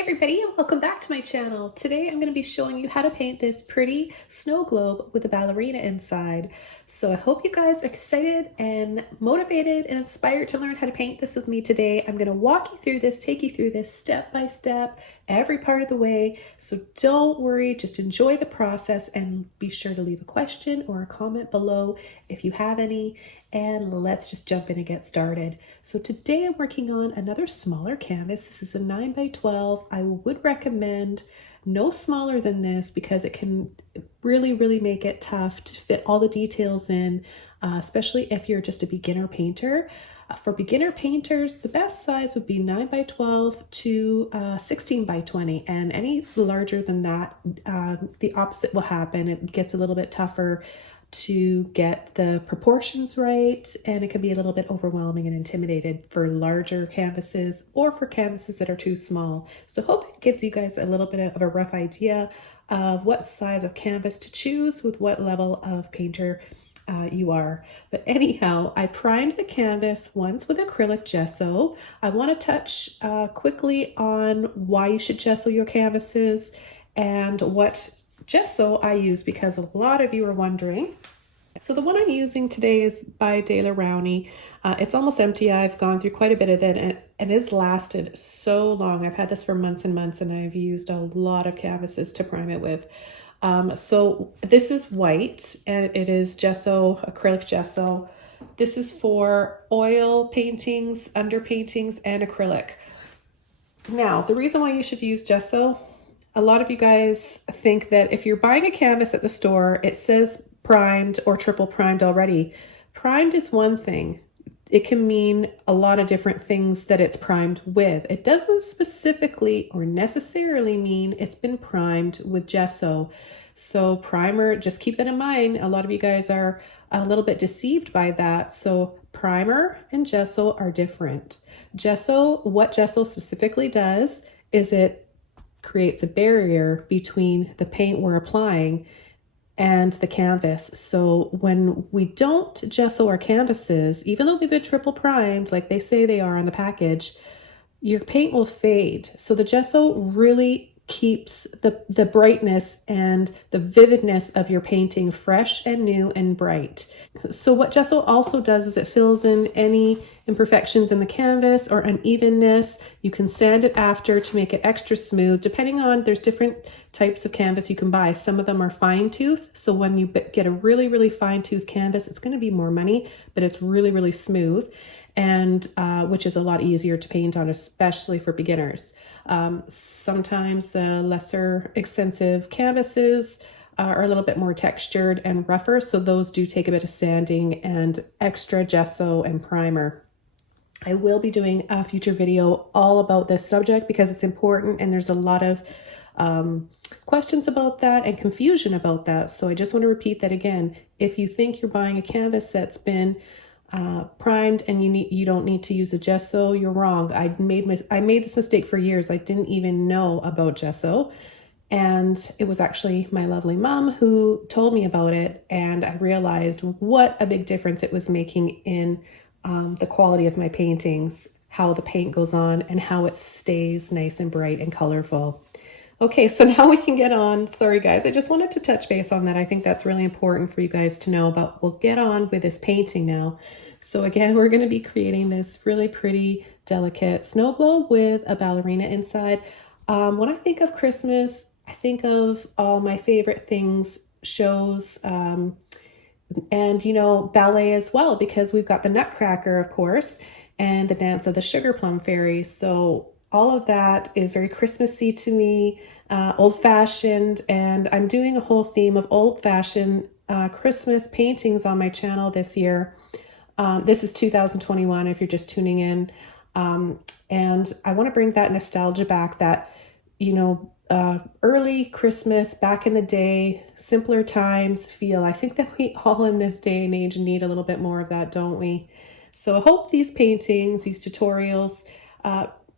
Everybody, and welcome back to my channel. Today I'm going to be showing you how to paint this pretty snow globe with a ballerina inside. So I hope you guys are excited and motivated and inspired to learn how to paint this with me today. I'm going to walk you through this, take you through this step by step, every part of the way. So don't worry, just enjoy the process and be sure to leave a question or a comment below if you have any. And let's just jump in and get started. So today I'm working on another smaller canvas. This is a 9 by 12. I would recommend no smaller than this because it can really make it tough to fit all the details in, especially if you're just a beginner painter. For beginner painters, the best size would be 9 by 12 to 16 by 20, and any larger than that, the opposite will happen. It gets a little bit tougher to get the proportions right, and it can be a little bit overwhelming and intimidated for larger canvases or for canvases that are too small. So hope it gives you guys a little bit of a rough idea of what size of canvas to choose with what level of painter you are. But anyhow, I primed the canvas once with acrylic gesso. I want to touch quickly on why you should gesso your canvases and what gesso I use, because a lot of you are wondering. So the one I'm using today is by De La Rowney. It's almost empty. I've gone through quite a bit of it, and it's lasted so long. I've had this for months and months, and I've used a lot of canvases to prime it with. So this is white, and it is gesso, acrylic gesso. This is for oil paintings, underpaintings, and acrylic. Now, the reason why you should use gesso, a lot of you guys think that if you're buying a canvas at the store, it says primed or triple primed already. Primed is one thing. It can mean a lot of different things that it's primed with. It doesn't specifically or necessarily mean it's been primed with gesso. So primer, just keep that in mind. A lot of you guys are a little bit deceived by that. So primer and gesso are different. What gesso specifically does is it creates a barrier between the paint we're applying and the canvas. So when we don't gesso our canvases, even though they've been triple primed, like they say they are on the package, your paint will fade. So the gesso really keeps the brightness and the vividness of your painting fresh and new and bright. So what gesso also does is it fills in any imperfections in the canvas or unevenness. You can sand it after to make it extra smooth. Depending on, there's different types of canvas you can buy. Some of them are fine tooth. So when you get a really fine tooth canvas, it's going to be more money, but it's really smooth, and which is a lot easier to paint on, especially for beginners. Sometimes the lesser expensive canvases are a little bit more textured and rougher, so those do take a bit of sanding and extra gesso and primer. I will be doing a future video all about this subject because it's important, and there's a lot of questions about that and confusion about that. So I just want to repeat that again. If you think you're buying a canvas that's been primed and you don't need to use a gesso, you're wrong. I made this mistake for years. I didn't even know about gesso, and it was actually my lovely mom who told me about it, and I realized what a big difference it was making in the quality of my paintings, how the paint goes on, and how it stays nice and bright and colorful. Okay, so now we can get on. Sorry guys, I just wanted to touch base on that. I think that's really important for you guys to know about. We'll get on with this painting now. So again, we're going to be creating this really pretty, delicate snow globe with a ballerina inside. When I think of Christmas, I think of all my favorite things, shows, and ballet as well, because we've got the Nutcracker, of course, and the Dance of the Sugar Plum Fairy. So all of that is very Christmassy to me, old-fashioned, and I'm doing a whole theme of old-fashioned Christmas paintings on my channel this year. This is 2021 if you're just tuning in, and I want to bring that nostalgia back, that, early Christmas, back in the day, simpler times feel. I think that we all in this day and age need a little bit more of that, don't we? So I hope these paintings, these tutorials,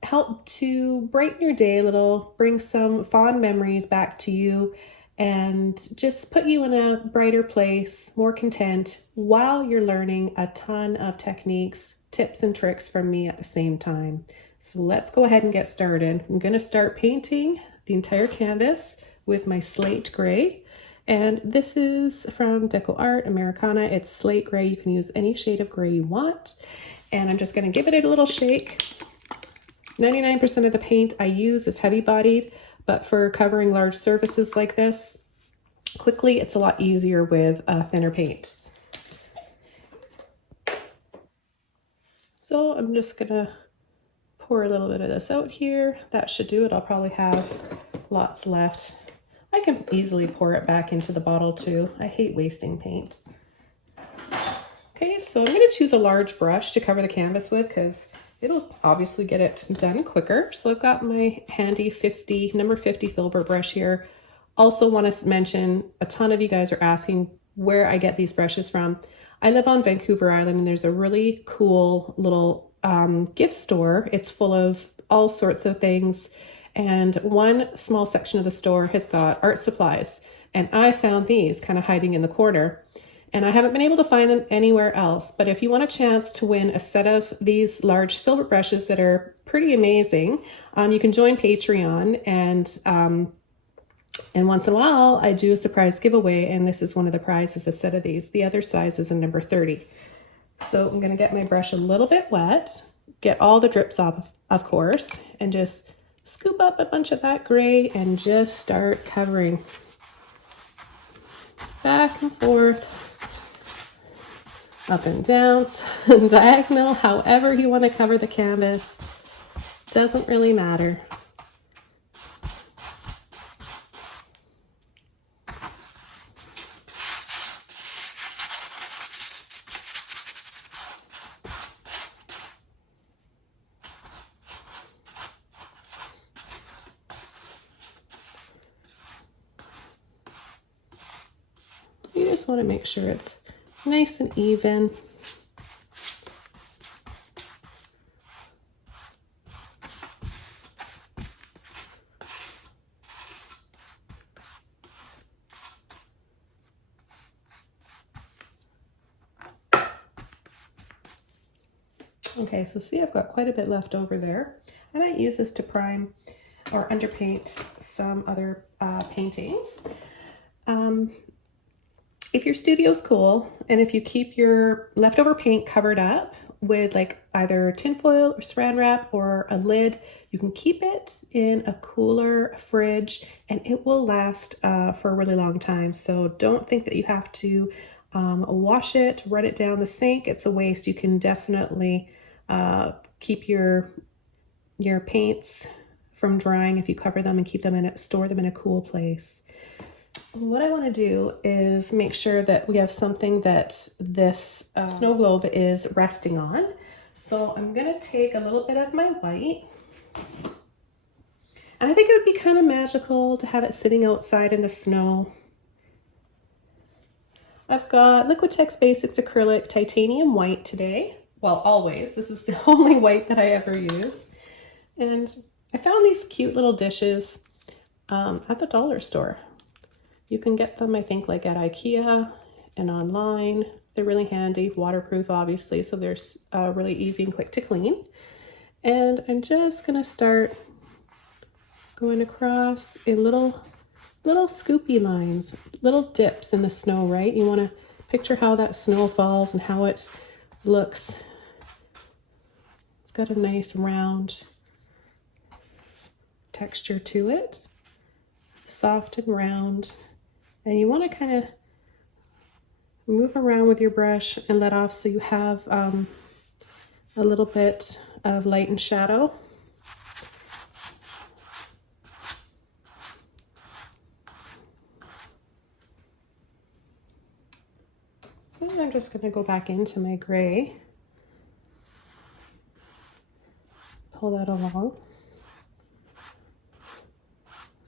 help to brighten your day a little, bring some fond memories back to you, and just put you in a brighter place, more content, while you're learning a ton of techniques, tips, and tricks from me at the same time. So let's go ahead and get started. I'm going to start painting the entire canvas with my slate gray. And this is from Deco Art Americana. It's slate gray. You can use any shade of gray you want. And I'm just going to give it a little shake. 99% of the paint I use is heavy bodied, but for covering large surfaces like this, quickly, it's a lot easier with thinner paint. So I'm just gonna pour a little bit of this out here. That should do it. I'll probably have lots left. I can easily pour it back into the bottle too. I hate wasting paint. Okay, so I'm gonna choose a large brush to cover the canvas with because it'll obviously get it done quicker. So I've got my handy number 50 Filbert brush here. Also want to mention, a ton of you guys are asking where I get these brushes from. I live on Vancouver Island and there's a really cool little gift store. It's full of all sorts of things. And one small section of the store has got art supplies. And I found these kind of hiding in the corner. And I haven't been able to find them anywhere else. But if you want a chance to win a set of these large Filbert brushes that are pretty amazing, you can join Patreon, and once in a while, I do a surprise giveaway, and this is one of the prizes, a set of these. The other size is a number 30. So I'm going to get my brush a little bit wet, get all the drips off, of course, and just scoop up a bunch of that gray and just start covering back and forth, up and down, diagonal, however you want to cover the canvas. Doesn't really matter. You just want to make sure it's nice and even. Okay, so see, I've got quite a bit left over there. I might use this to prime or underpaint some other paintings. If your studio's cool, and if you keep your leftover paint covered up with like either tinfoil or saran wrap or a lid, you can keep it in a cooler fridge and it will last for a really long time. So don't think that you have to wash it, run it down the sink. It's a waste. You can definitely keep your paints from drying if you cover them and keep them store them in a cool place. What I want to do is make sure that we have something that this snow globe is resting on. So I'm going to take a little bit of my white. And I think it would be kind of magical to have it sitting outside in the snow. I've got Liquitex Basics Acrylic Titanium White today. Well, always. This is the only white that I ever use. And I found these cute little dishes at the dollar store. You can get them, I think, like at IKEA and online. They're really handy, waterproof, obviously, so they're really easy and quick to clean. And I'm just gonna start going across in little scoopy lines, little dips in the snow, right? You wanna picture how that snow falls and how it looks. It's got a nice round texture to it, soft and round. And you want to kind of move around with your brush and let off so you have a little bit of light and shadow. And I'm just going to go back into my gray, pull that along.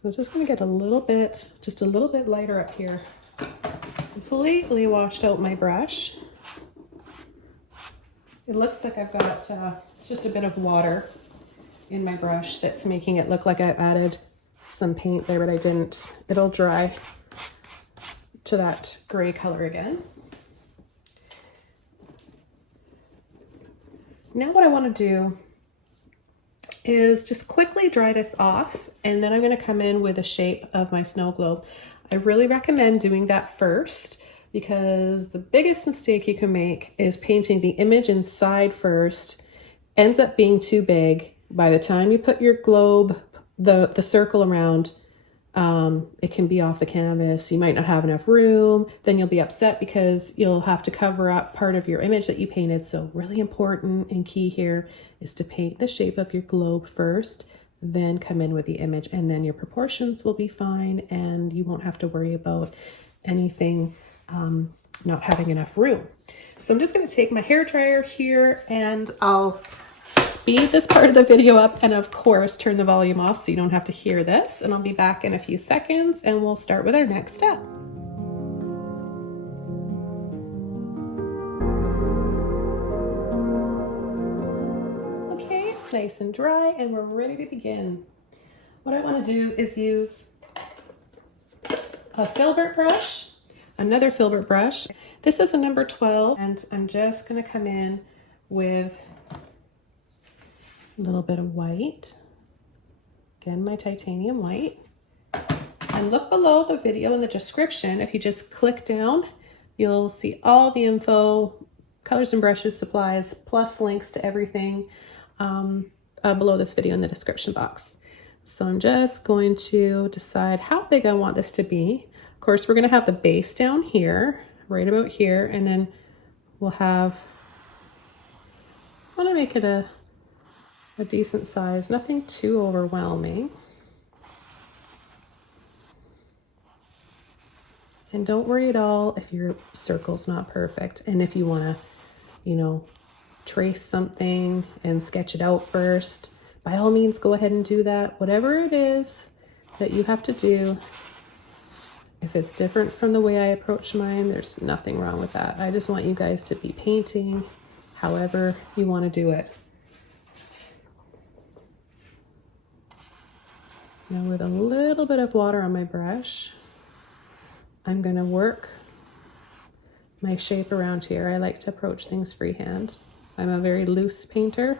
So it's just going to get just a little bit lighter up here. Completely washed out my brush. It looks like I've got, it's just a bit of water in my brush that's making it look like I added some paint there, but I didn't. It'll dry to that gray color again. Now what I want to do is just quickly dry this off, and then I'm going to come in with the shape of my snow globe. I really recommend doing that first, because the biggest mistake you can make is painting the image inside first. Ends up being too big. By the time you put your globe, the circle around, it can be off the canvas. You might not have enough room. Then you'll be upset because you'll have to cover up part of your image that you painted. So really important and key here is to paint the shape of your globe first, then come in with the image, and then your proportions will be fine and you won't have to worry about anything not having enough room. So I'm just going to take my hair dryer here and I'll speed this part of the video up, and of course turn the volume off so you don't have to hear this, and I'll be back in a few seconds and we'll start with our next step. Okay, it's nice and dry and we're ready to begin. What I want to do is use a Filbert brush, another Filbert brush. This is a number 12, and I'm just going to come in with a little bit of white. Again, my titanium white. And look below the video in the description. If you just click down, you'll see all the info, colors and brushes, supplies, plus links to everything below this video in the description box. So I'm just going to decide how big I want this to be. Of course, we're going to have the base down here, right about here, and then we'll have, I want to make it a decent size, nothing too overwhelming. And don't worry at all if your circle's not perfect. And if you want to, you know, trace something and sketch it out first, by all means, go ahead and do that. Whatever it is that you have to do, if it's different from the way I approach mine, there's nothing wrong with that. I just want you guys to be painting however you want to do it. Now with a little bit of water on my brush, I'm going to work my shape around here. I like to approach things freehand. I'm a very loose painter.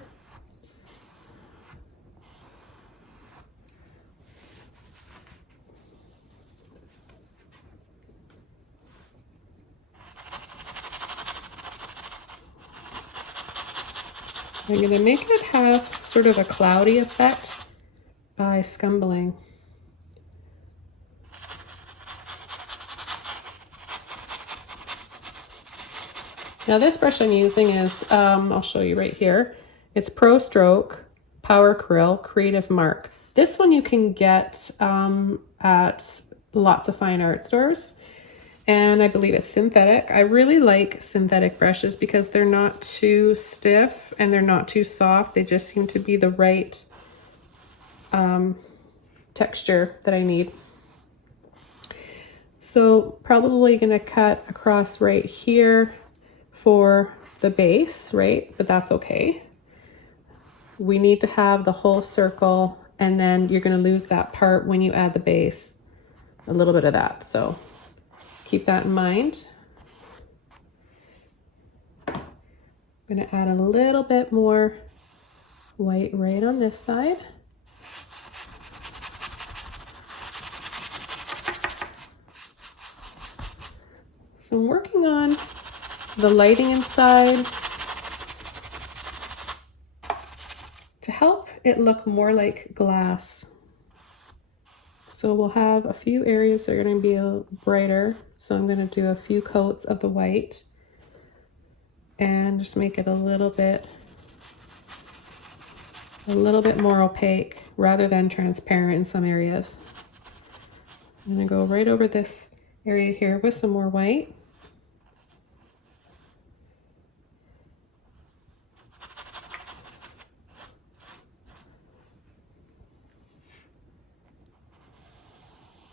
I'm going to make it have sort of a cloudy effect by scumbling. Now this brush I'm using is, I'll show you right here. It's Pro Stroke Power Acrylic Creative Mark. This one you can get at lots of fine art stores, and I believe it's synthetic. I really like synthetic brushes because they're not too stiff and they're not too soft. They just seem to be the right texture that I need. So probably gonna cut across right here for the base, right? But that's okay. We need to have the whole circle, and then you're gonna lose that part when you add the base, a little bit of that. So keep that in mind. I'm gonna add a little bit more white right on this side. So I'm working on the lighting inside to help it look more like glass. So we'll have a few areas that are going to be brighter. So I'm going to do a few coats of the white and just make it a little bit more opaque rather than transparent in some areas. I'm going to go right over this area here with some more white.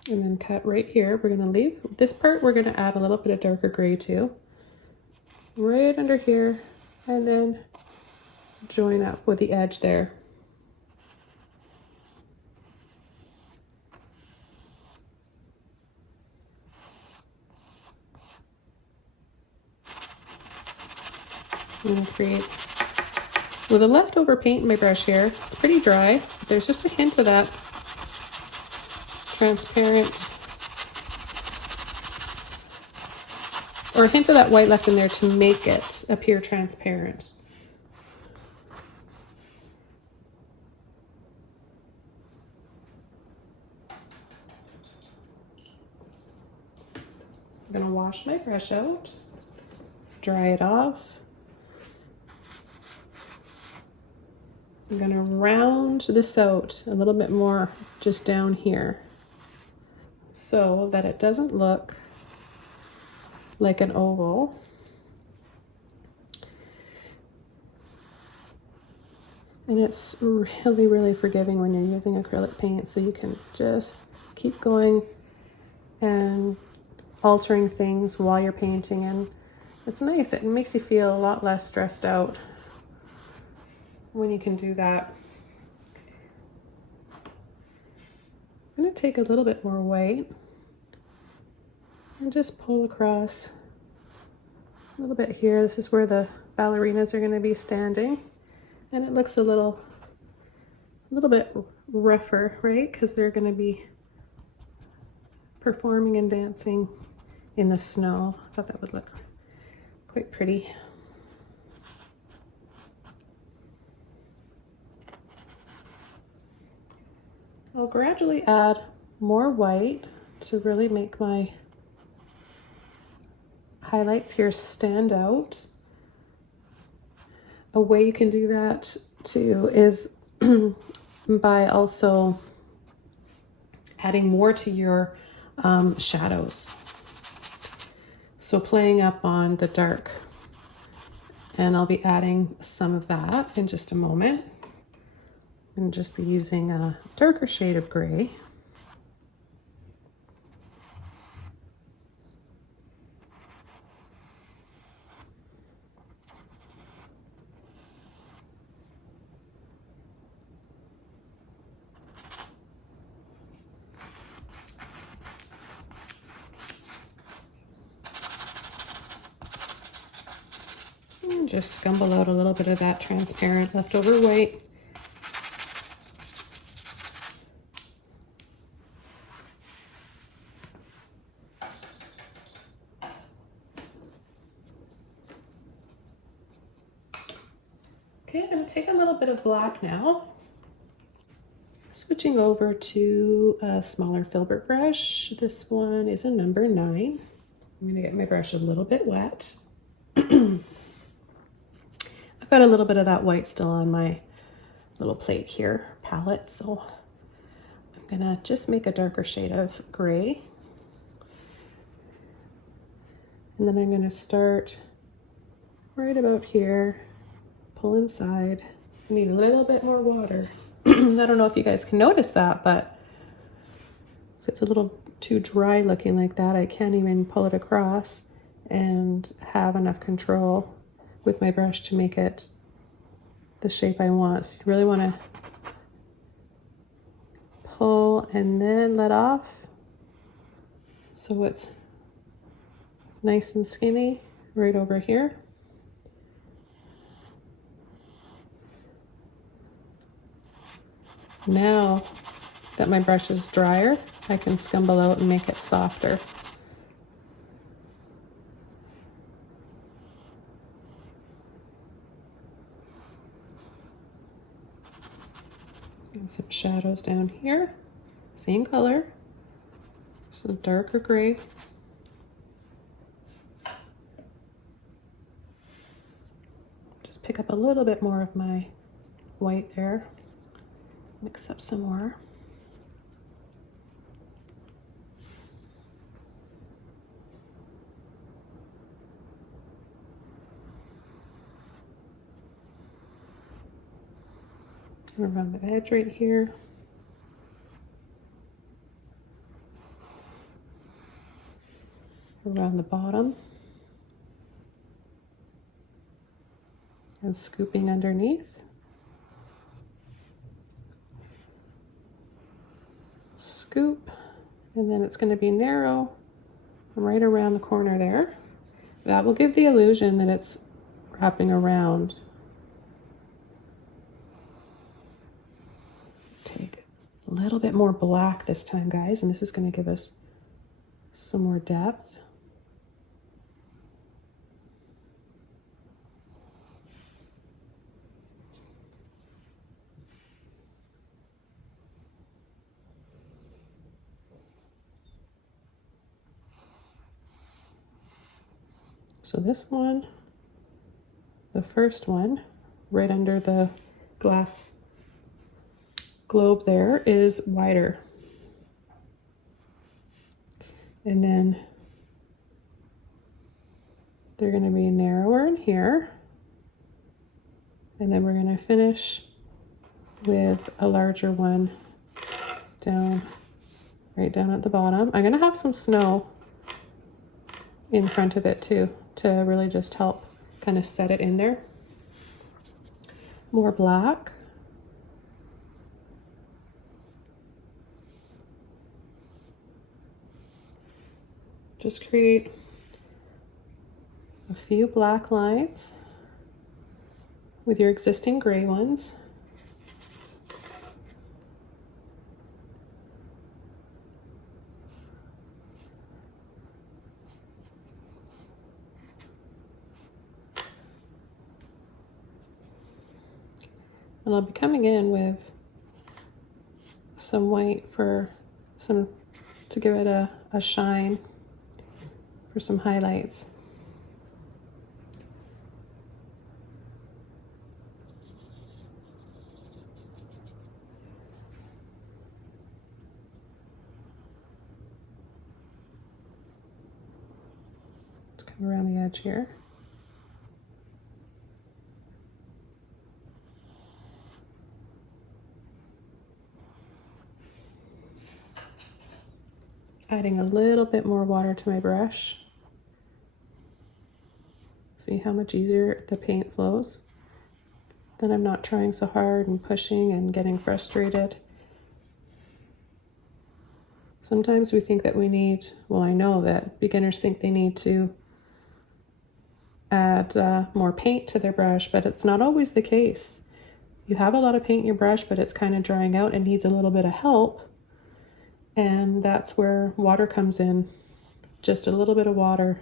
And then cut right here. We're going to leave this part, we're going to add a little bit of darker gray too. Right under here, and then join up with the edge there. I'm going to create With a leftover paint in my brush here, it's pretty dry. There's just a hint of that transparent, or a hint of that white left in there to make it appear transparent. I'm gonna wash my brush out, dry it off. I'm gonna round this out a little bit more just down here so that it doesn't look like an oval. And it's really, really forgiving when you're using acrylic paint, so you can just keep going and altering things while you're painting, and it's nice. It makes you feel a lot less stressed out when you can do that. I'm going to take a little bit more white and just pull across a little bit here. This is where the ballerinas are going to be standing, and it looks a little bit rougher, right? Because they're going to be performing and dancing in the snow. I thought that would look quite pretty. I'll gradually add more white to really make my highlights here stand out. A way you can do that too is by also adding more to your shadows. So playing up on the dark, and I'll be adding some of that in just a moment. And just be using a darker shade of gray. And just scumble out a little bit of that transparent leftover white. Okay, I'm going to take a little bit of black now. Switching over to a smaller Filbert brush. This one is a number 9. I'm going to get my brush a little bit wet. I've got a little bit of that white still on my little plate here, palette, so I'm going to just make a darker shade of gray. And then I'm going to start right about here. Pull inside. I need a little bit more water. I don't know if you guys can notice that, but if it's a little too dry looking like that, I can't even pull it across and have enough control with my brush to make it the shape I want. So you really want to pull and then let off so it's nice and skinny right over here. Now that my brush is drier, I can scumble out and make it softer. And some shadows down here, same color, some darker gray. Just pick up a little bit more of my white there. Mix up some more. Around the edge right here. Around the bottom. And scooping underneath. Scoop, and then it's going to be narrow right around the corner there. That will give the illusion that it's wrapping around a little bit more black this time, guys, and this is going to give us some more depth. So this one, the first one, right under the glass globe there, is wider. And then they're going to be narrower in here. And then we're going to finish with a larger one down, right down at the bottom. I'm going to have some snow in front of it too, to really just help kind of set it in there. More black. Just create a few black lines with your existing gray ones. And I'll be coming in with some white for some, to give it a shine, for some highlights. Let's come around the edge here. Adding a little bit more water to my brush. See how much easier the paint flows? Then I'm not trying so hard and pushing and getting frustrated. Sometimes we think that we need, well, I know that beginners think they need to add more paint to their brush, but it's not always the case. You have a lot of paint in your brush, but it's kind of drying out and needs a little bit of help. And that's where water comes in. Just a little bit of water.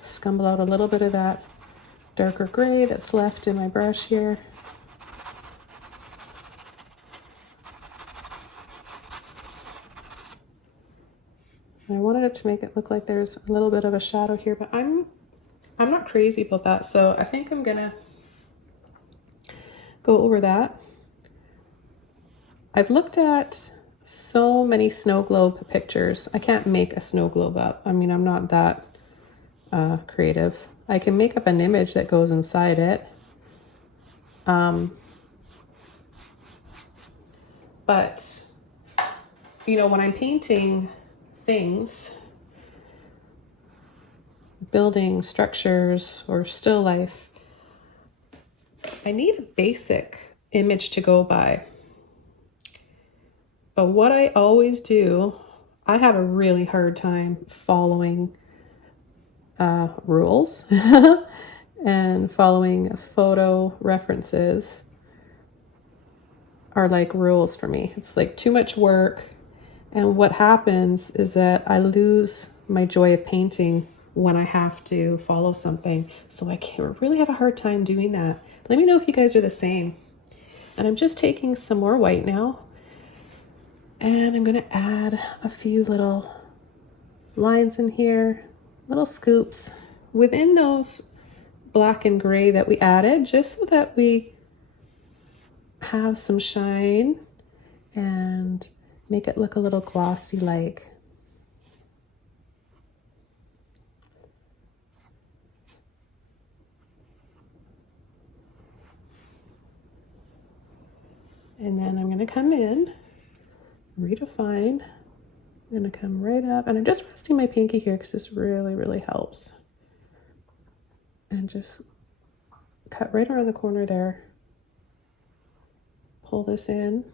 Scumble out a little bit of that darker gray that's left in my brush here. And I wanted it to make it look like there's a little bit of a shadow here, but I'm not crazy about that, so I think I'm gonna go over that. I've looked at so many snow globe pictures. I can't make a snow globe up. I mean, I'm not that creative. I can make up an image that goes inside it. But, you know, when I'm painting things, building structures or still life, I need a basic image to go by. But what I always do, I have a really hard time following rules and following photo references are like rules for me. It's like too much work. And what happens is that I lose my joy of painting when I have to follow something. So I really have a hard time doing that. Let me know if you guys are the same. And I'm just taking some more white now. And I'm gonna add a few little lines in here, little scoops within those black and gray that we added, just so that we have some shine and make it look a little glossy like. And then I'm gonna come in, redefine. I'm gonna come right up, and I'm just resting my pinky here because this really, really helps. And just cut right around the corner there. Pull this in.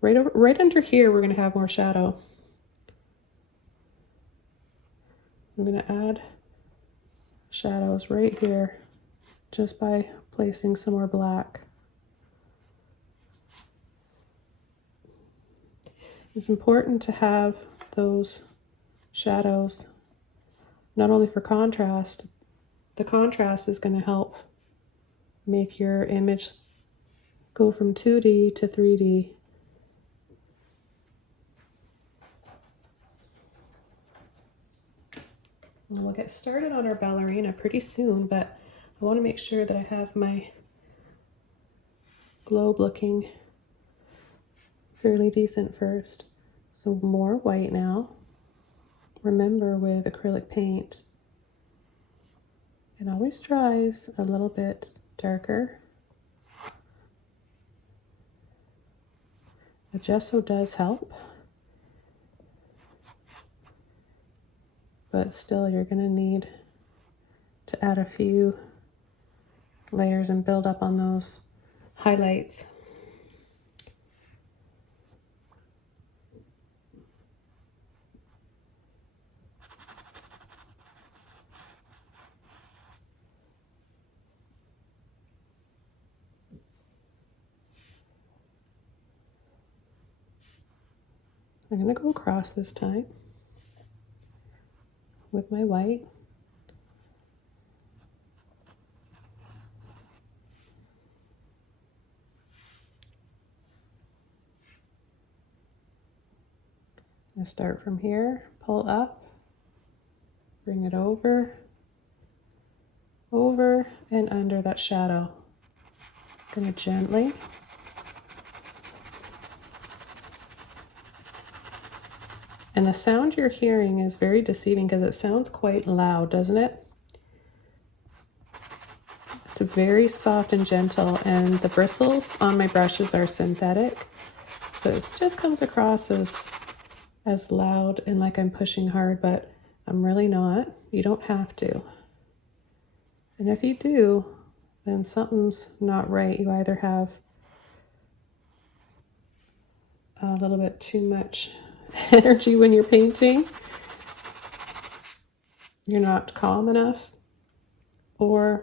Right under here, we're gonna have more shadow. I'm gonna add shadows right here just by placing some more black. It's important to have those shadows, not only for contrast. The contrast is going to help make your image go from 2D to 3D. And we'll get started on our ballerina pretty soon, but I want to make sure that I have my globe looking fairly decent first. So more white now. Remember, with acrylic paint, it always dries a little bit darker. The gesso does help, but still you're going to need to add a few layers and build up on those highlights. I'm going to go across this time with my white. I start from here, pull up, bring it over, and under that shadow. I'm going to gently and the sound you're hearing is very deceiving because it sounds quite loud, doesn't it? It's very soft and gentle, and the bristles on my brushes are synthetic, so it just comes across as loud and like I'm pushing hard, but I'm really not. You don't have to. And if you do, then something's not right. You either have a little bit too much energy when you're painting, you're not calm enough, or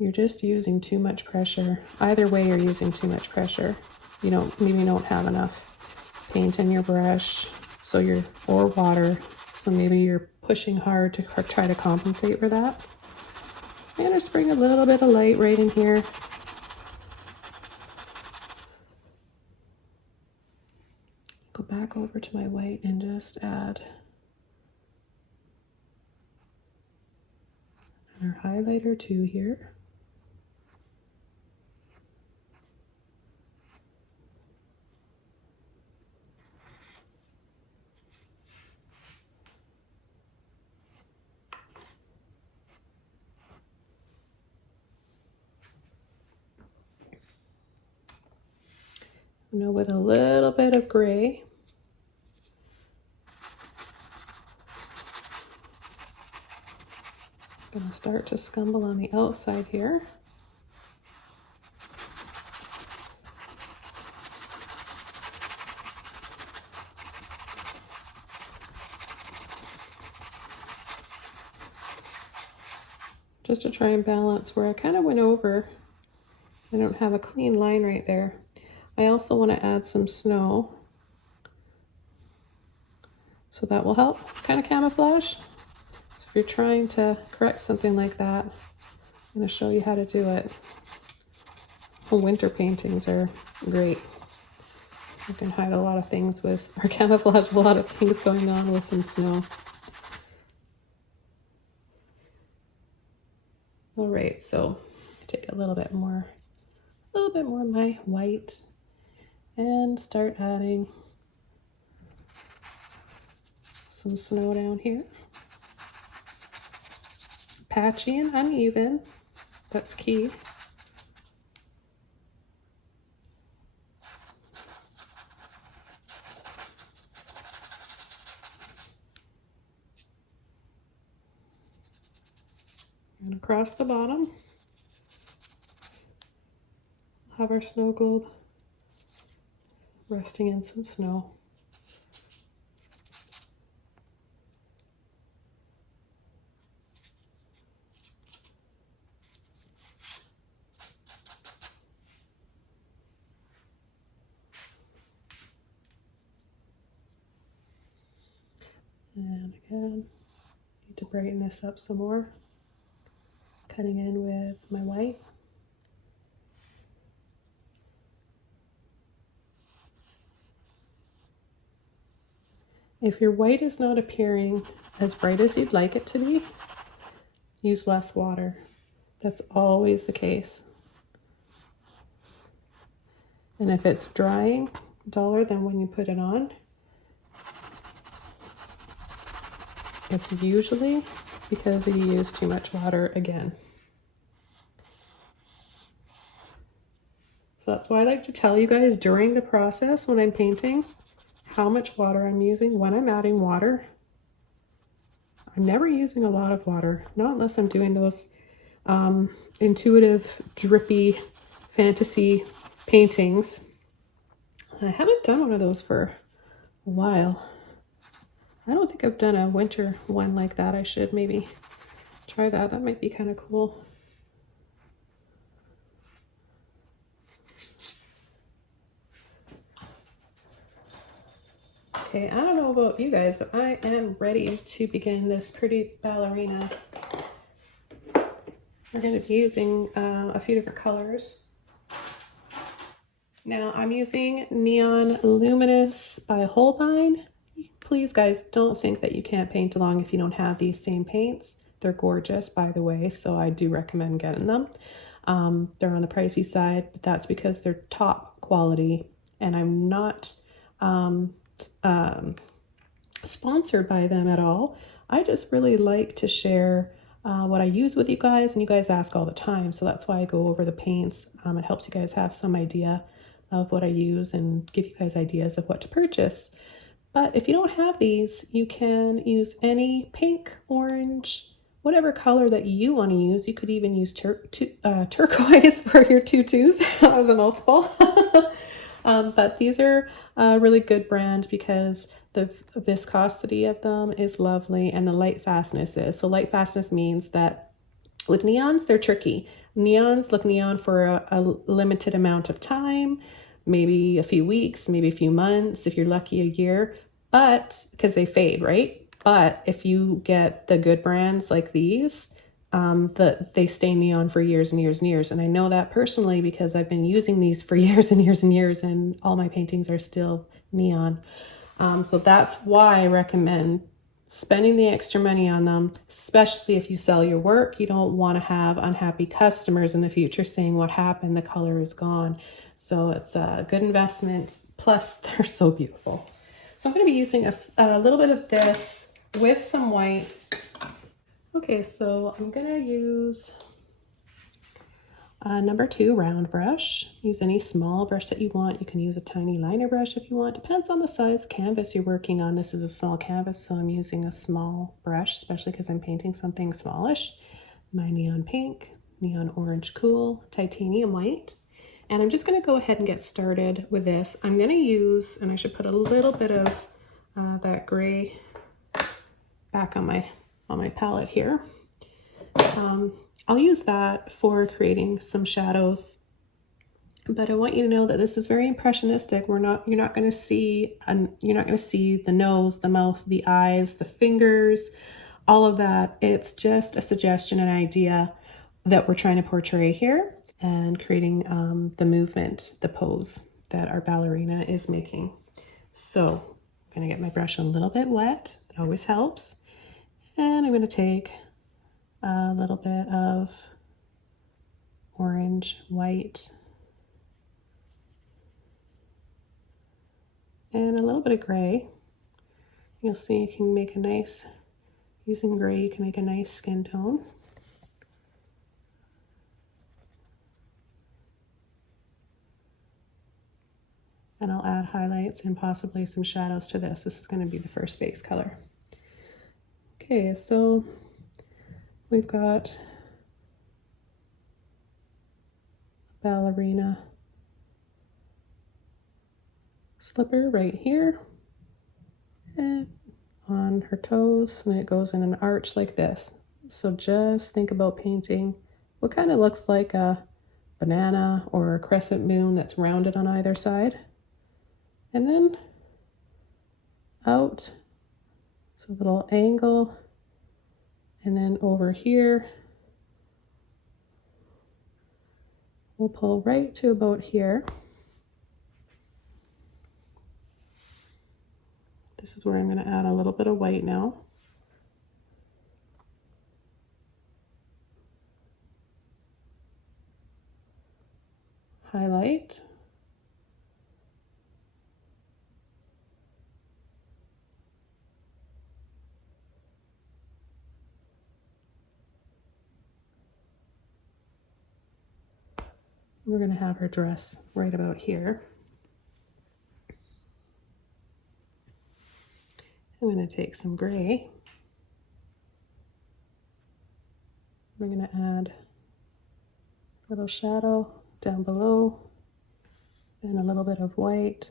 you're just using too much pressure. Either way, you're using too much pressure. Maybe you don't have enough paint in your brush, or water, so maybe you're pushing hard to try to compensate for that. And just bring a little bit of light right in here. Go back over to my white and just add our highlighter too here. Now with a little bit of gray, I'm going to start to scumble on the outside here. Just to try and balance where I kind of went over. I don't have a clean line right there. I also want to add some snow, so that will help kind of camouflage. So if you're trying to correct something like that, I'm going to show you how to do it. Well, winter paintings are great. You can hide a lot of things or camouflage a lot of things going on with some snow. All right, so take a little bit more of my white and start adding some snow down here. Patchy and uneven, that's key. And across the bottom, have our snow globe resting in some snow. And again, need to brighten this up some more. Cutting in with my white. If your white is not appearing as bright as you'd like it to be, use less water. That's always the case. And if it's drying duller than when you put it on, it's usually because you use too much water again. So that's why I like to tell you guys during the process when I'm painting how much water I'm using when I'm adding water. I'm never using a lot of water, not unless I'm doing those intuitive, drippy, fantasy paintings. I haven't done one of those for a while. I don't think I've done a winter one like that. I should maybe try that. That might be kind of cool. Okay, I don't know about you guys, but I am ready to begin this pretty ballerina. We're going to be using a few different colors. Now I'm using Neon Luminous by Holbein. Please guys, don't think that you can't paint along if you don't have these same paints. They're gorgeous, by the way, so I do recommend getting them. They're on the pricey side, but that's because they're top quality, and I'm not sponsored by them at all. I just really like to share what I use with you guys, and you guys ask all the time, so that's why I go over the paints. It helps you guys have some idea of what I use and give you guys ideas of what to purchase. But if you don't have these, you can use any pink, orange, whatever color that you want to use. You could even use turquoise for your tutus. That was a mouthful. But these are a really good brand because the viscosity of them is lovely and the light fastness is. So light fastness means that with neons, they're tricky. Neons look neon for a limited amount of time, maybe a few weeks, maybe a few months, if you're lucky a year, but because they fade, right? But if you get the good brands like these, they stay neon for years and years and years. And I know that personally because I've been using these for years and years and years, and all my paintings are still neon. So that's why I recommend spending the extra money on them, especially if you sell your work. You don't want to have unhappy customers in the future saying what happened, the color is gone. So it's a good investment. Plus they're so beautiful. So I'm going to be using a little bit of this with some white. Okay, so I'm going to use number 2 round brush. Use any small brush that you want. You can use a tiny liner brush if you want. Depends on the size canvas you're working on. This is a small canvas, so I'm using a small brush, especially because I'm painting something smallish. My neon pink, neon orange cool, titanium white. And I'm just going to go ahead and get started with this. I'm going to use, and I should put a little bit of that gray back on my palette here. I'll use that for creating some shadows, but I want you to know that this is very impressionistic. You're not going to see the nose, the mouth, the eyes, the fingers, all of that. It's just a suggestion, an idea that we're trying to portray here, and creating the movement, the pose that our ballerina is making. So I'm going to get my brush a little bit wet. It always helps. And I'm going to take a little bit of orange, white, and a little bit of gray. You'll see you can make a nice, using gray, you can make a nice skin tone. And I'll add highlights and possibly some shadows to this. This is going to be the first base color. Okay, so we've got ballerina slipper right here and on her toes, and it goes in an arch like this. So just think about painting what kind of looks like a banana or a crescent moon that's rounded on either side, and then out So a little angle, and then over here, we'll pull right to about here. This is where I'm going to add a little bit of white now. Highlight. We're going to have her dress right about here. I'm going to take some gray. We're going to add a little shadow down below and a little bit of white.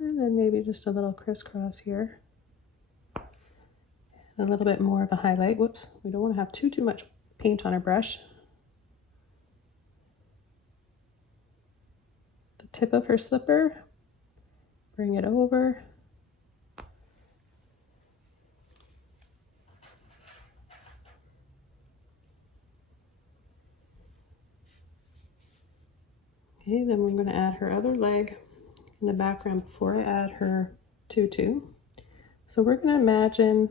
And then maybe just a little crisscross here. A little bit more of a highlight. Whoops, we don't want to have too much paint on our brush. The tip of her slipper, bring it over. Okay, then we're going to add her other leg in the background before I add her tutu. So we're going to imagine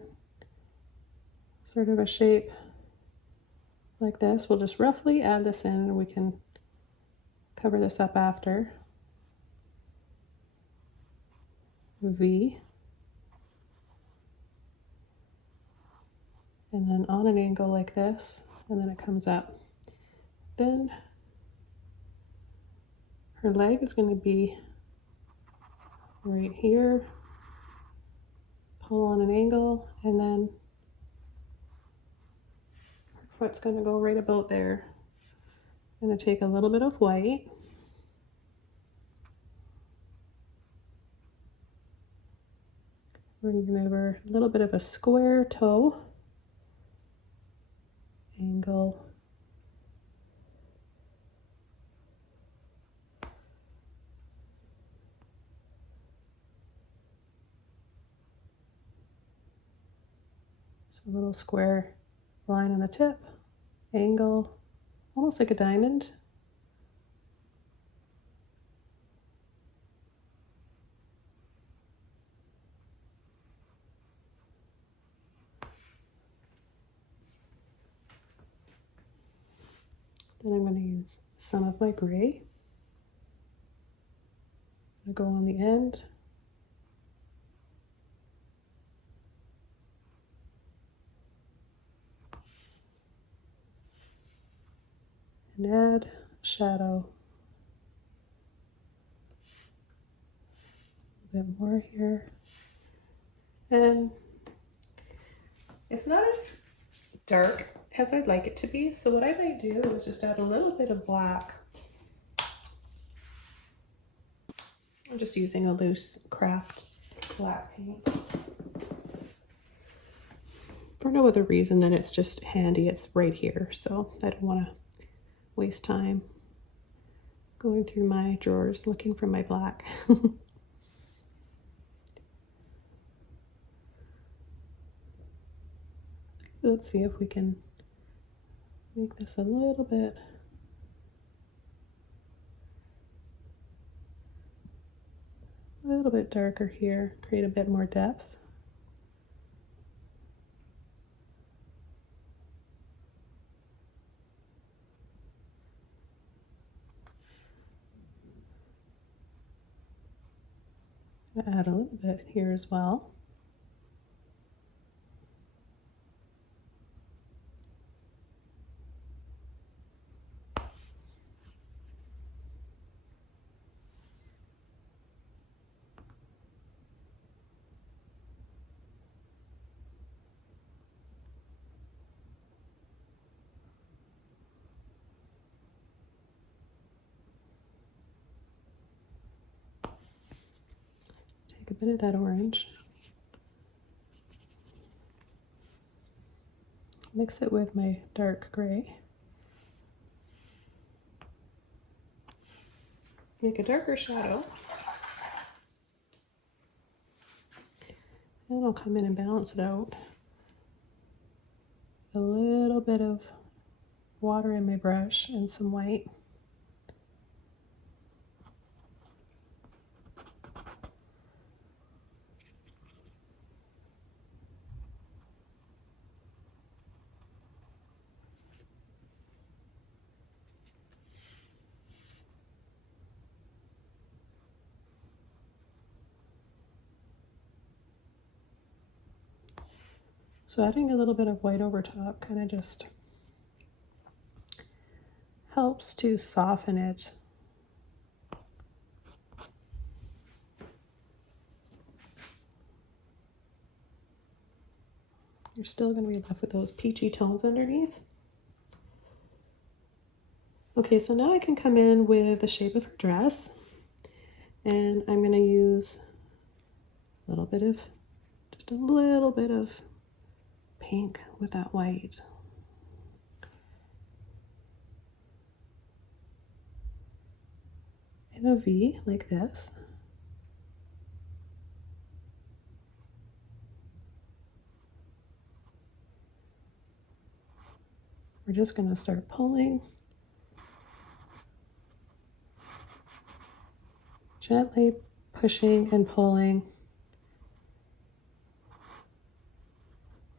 sort of a shape like this. We'll just roughly add this in and we can cover this up after. V. And then on an angle like this, and then it comes up. Then her leg is going to be right here, pull on an angle, and then her foot's going to go right about there. I'm going to take a little bit of white. We're going to give her a little bit of a square toe, angle, so a little square line on the tip, angle, almost like a diamond. Then I'm going to use some of my gray. I go on the end. And add shadow. A bit more here. And it's not as dark as I'd like it to be, so what I might do is just add a little bit of black. I'm just using a loose craft black paint. For no other reason than it's just handy, it's right here, so I don't want to waste time going through my drawers looking for my black. Let's see if we can make this a little bit darker here, create a bit more depth. Add a little bit here as well. Take a bit of that orange. mix it with my dark gray. Make a darker shadow. And I'll come in and balance it out. A little bit of water in my brush and some white. So adding a little bit of white over top kind of just helps to soften it. You're still going to be left with those peachy tones underneath. Okay, so now I can come in with the shape of her dress, and I'm going to use a little bit of, just a little bit of pink with that white. In a V like this. We're just going to start pulling. Gently pushing and pulling.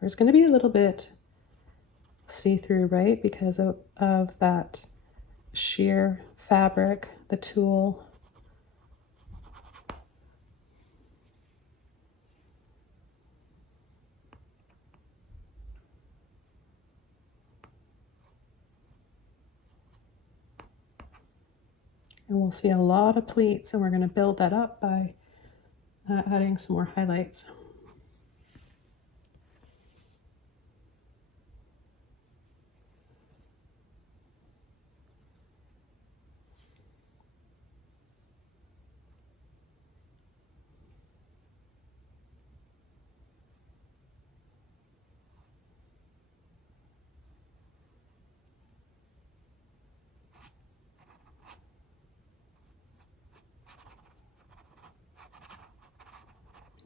It's going to be a little bit see-through, right? Because of that sheer fabric, the tulle. And we'll see a lot of pleats, and we're going to build that up by adding some more highlights.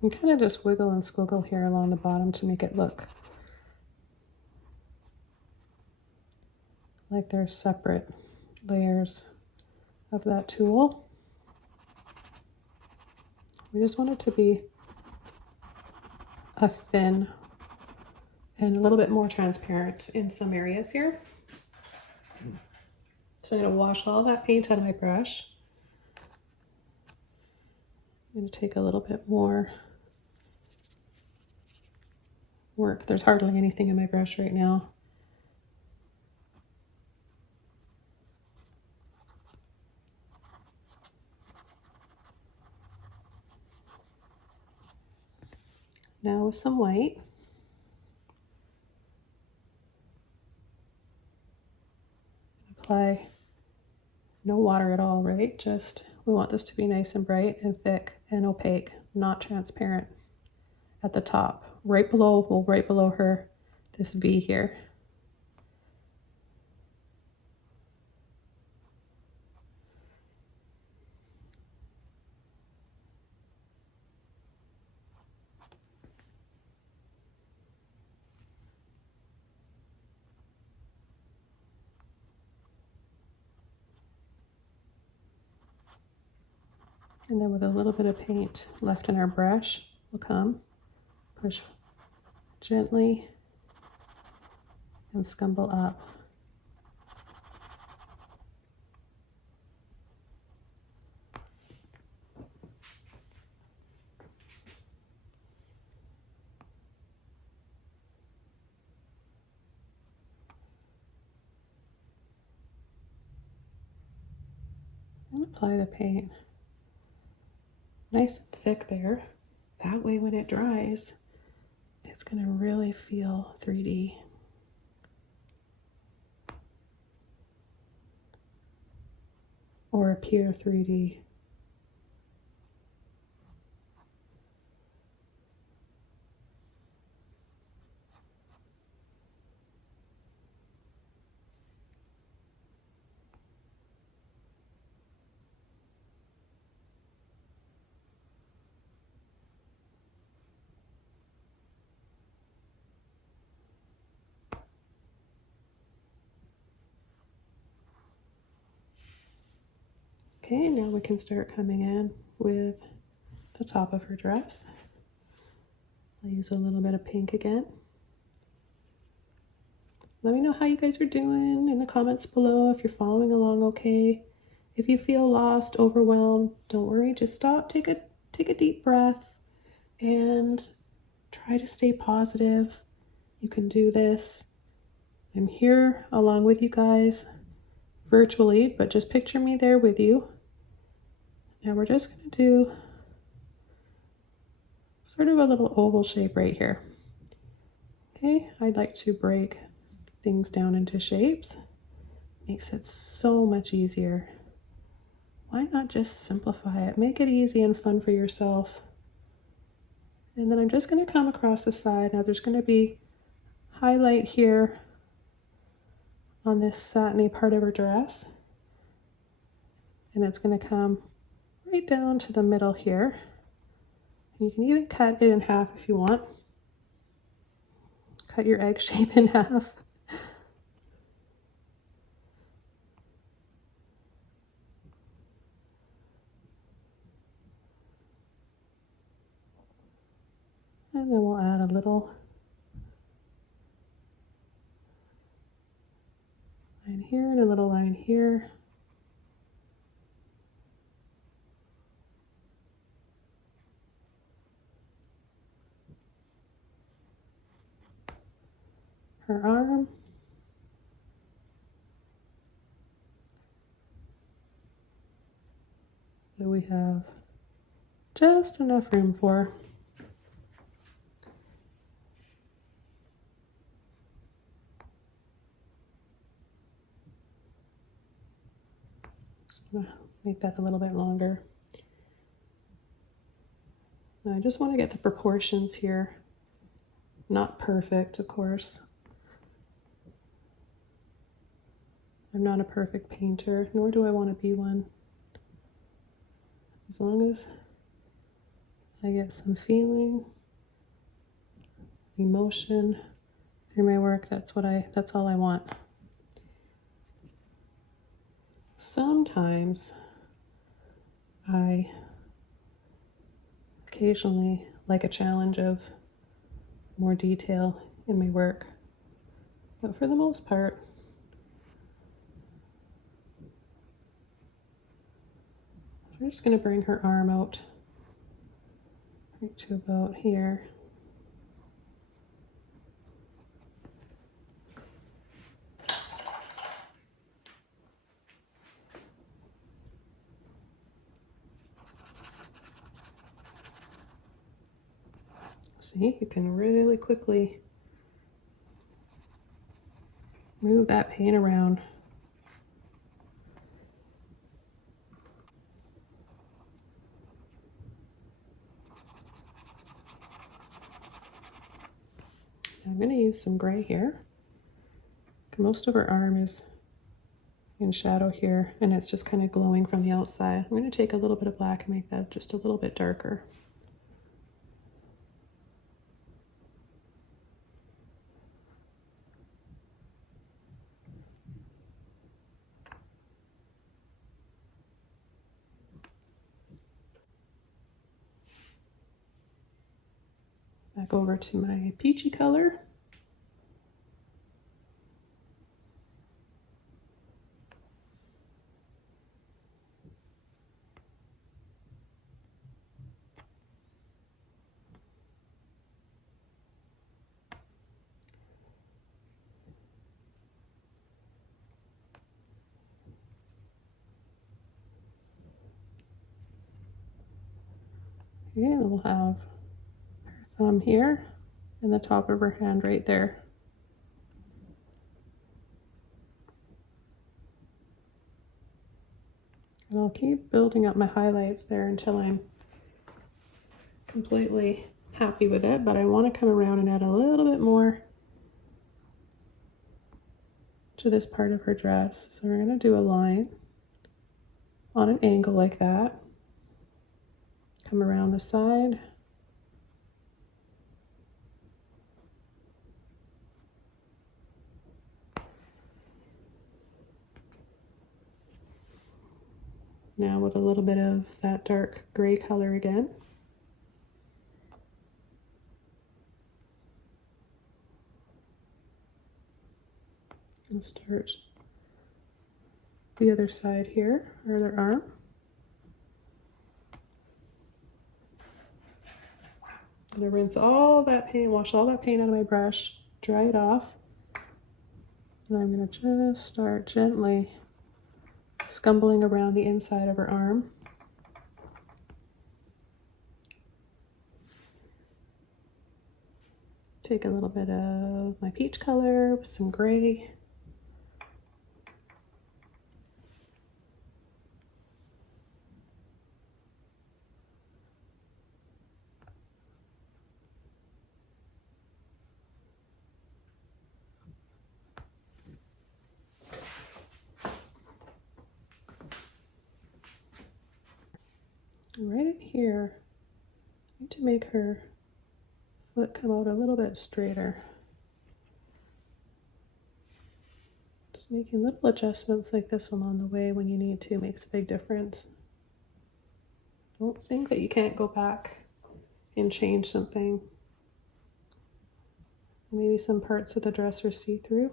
You kind of just wiggle and squiggle here along the bottom to make it look like there's separate layers of that tulle. We just want it to be a thin and a little bit more transparent in some areas here. So I'm going to wash all that paint out of my brush. I'm going to take a little bit more work. There's hardly anything in my brush right now. Now with some white. Apply no water at all, right? Just, we want this to be nice and bright and thick and opaque, not transparent at the top. Right below, well, right below her, this V here. And then with a little bit of paint left in our brush, we'll come, push gently, and scumble up. And apply the paint. Nice and thick there. That way when it dries, it's going to really feel 3D. Or appear 3D. Okay, now we can start coming in with the top of her dress. I'll use a little bit of pink again. Let me know how you guys are doing in the comments below, if you're following along okay. If you feel lost, overwhelmed, don't worry, just stop, take a deep breath, and try to stay positive. You can do this. I'm here along with you guys virtually, but just picture me there with you. Now we're just going to do sort of a little oval shape right here. Okay, I'd like to break things down into shapes. Makes it so much easier. Why not just simplify it? Make it easy and fun for yourself. And then I'm just going to come across the side. Now there's going to be highlight here on this satiny part of her dress. And it's going to come right down to the middle here. You can even cut it in half if you want. Cut your egg shape in half. And then we'll add a little line here and a little line here. Her arm. That we have just enough room for. Just gonna make that a little bit longer. Now I just want to get the proportions here. Not perfect, of course. I'm not a perfect painter, nor do I want to be one. As long as I get some feeling, emotion through my work, that's all I want. Sometimes I occasionally like a challenge of more detail in my work, but for the most part, I'm just going to bring her arm out right to about here. See, you can really quickly move that paint around. I'm going to use some gray here. Most of her arm is in shadow here, and it's just kind of glowing from the outside. I'm going to take a little bit of black and make that just a little bit darker. Back over to my peachy color. Okay, and we'll have her thumb here and the top of her hand right there. And I'll keep building up my highlights there until I'm completely happy with it, but I want to come around and add a little bit more to this part of her dress. So we're going to do a line on an angle like that. Come around the side. Now with a little bit of that dark gray color again. I'll start the other side here, or other arm. I'm gonna rinse all that paint, wash all that paint out of my brush, dry it off. And I'm gonna just start gently scumbling around the inside of her arm. Take a little bit of my peach color with some gray. And right in here, I need to make her foot come out a little bit straighter. Just making little adjustments like this along the way when you need to makes a big difference. Don't think that you can't go back and change something. Maybe some parts of the dress are see-through.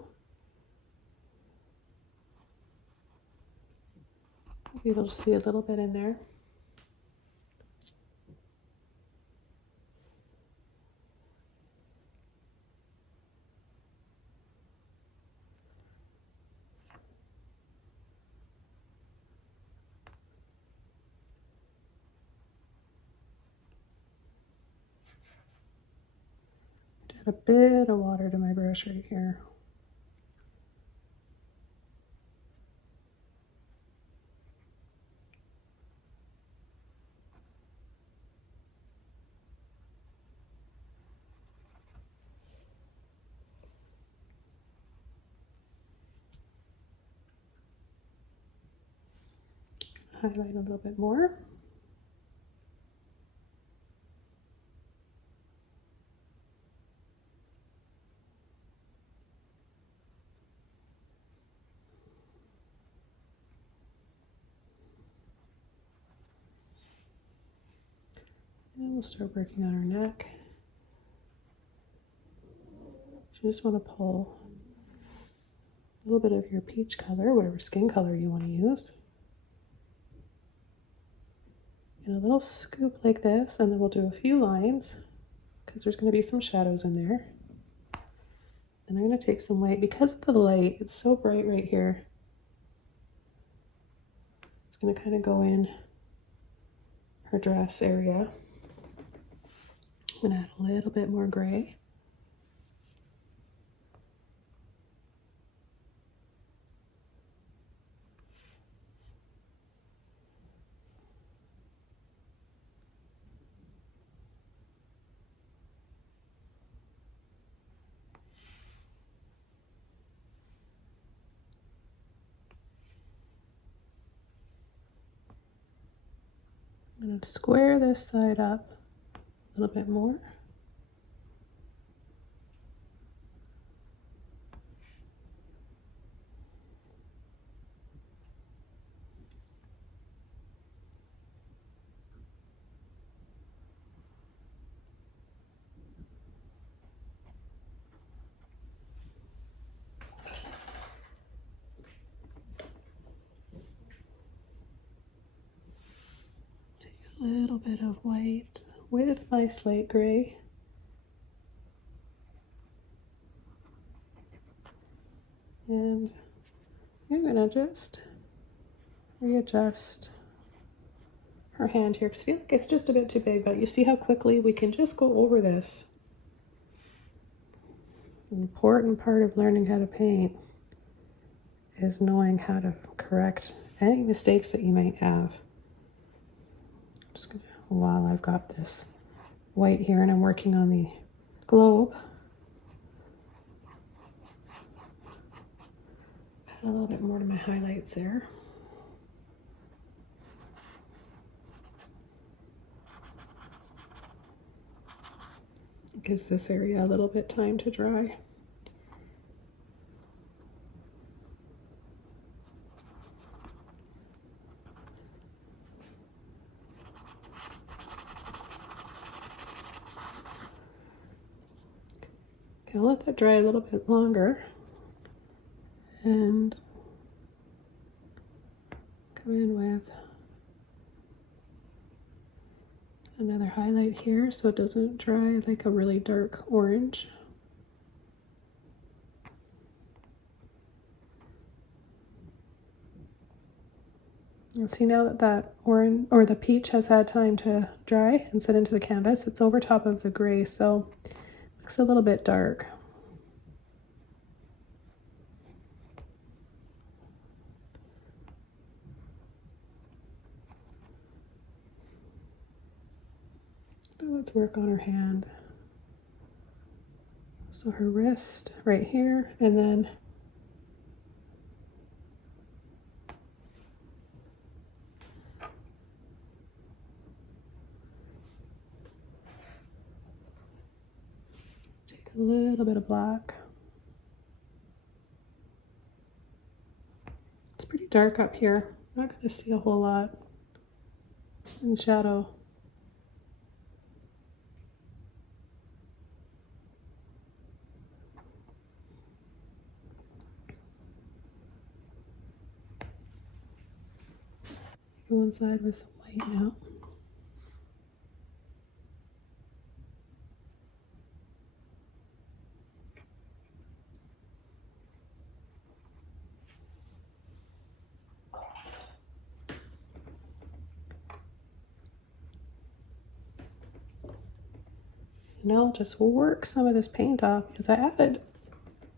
Be able to see a little bit in there. Add a bit of water to my brush right here. Highlight a little bit more. And we'll start working on her neck. You just want to pull a little bit of your peach color, whatever skin color you want to use. And a little scoop like this, and then we'll do a few lines because there's going to be some shadows in there. And I'm going to take some white because of the light. It's so bright right here. It's going to kind of go in her dress area. I'm going to add a little bit more gray. I'm going to square this side up a little bit more. A little bit of white with my slate gray. And I'm gonna just readjust her hand here because I feel like it's just a bit too big, but you see how quickly we can just go over this. An important part of learning how to paint is knowing how to correct any mistakes that you might have. Just gonna, while I've got this white here and I'm working on the globe, add a little bit more to my highlights there. It gives this area a little bit time to dry. I'll let that dry a little bit longer and come in with another highlight here so it doesn't dry like a really dark orange. And see, now that that orange or the peach has had time to dry and set into the canvas, it's over top of the gray, so it looks a little bit dark. Let's work on her hand. So her wrist right here, and then take a little bit of black. It's pretty dark up here. I'm not going to see a whole lot in shadow. Go inside with some white now. And I'll just work some of this paint off because I added,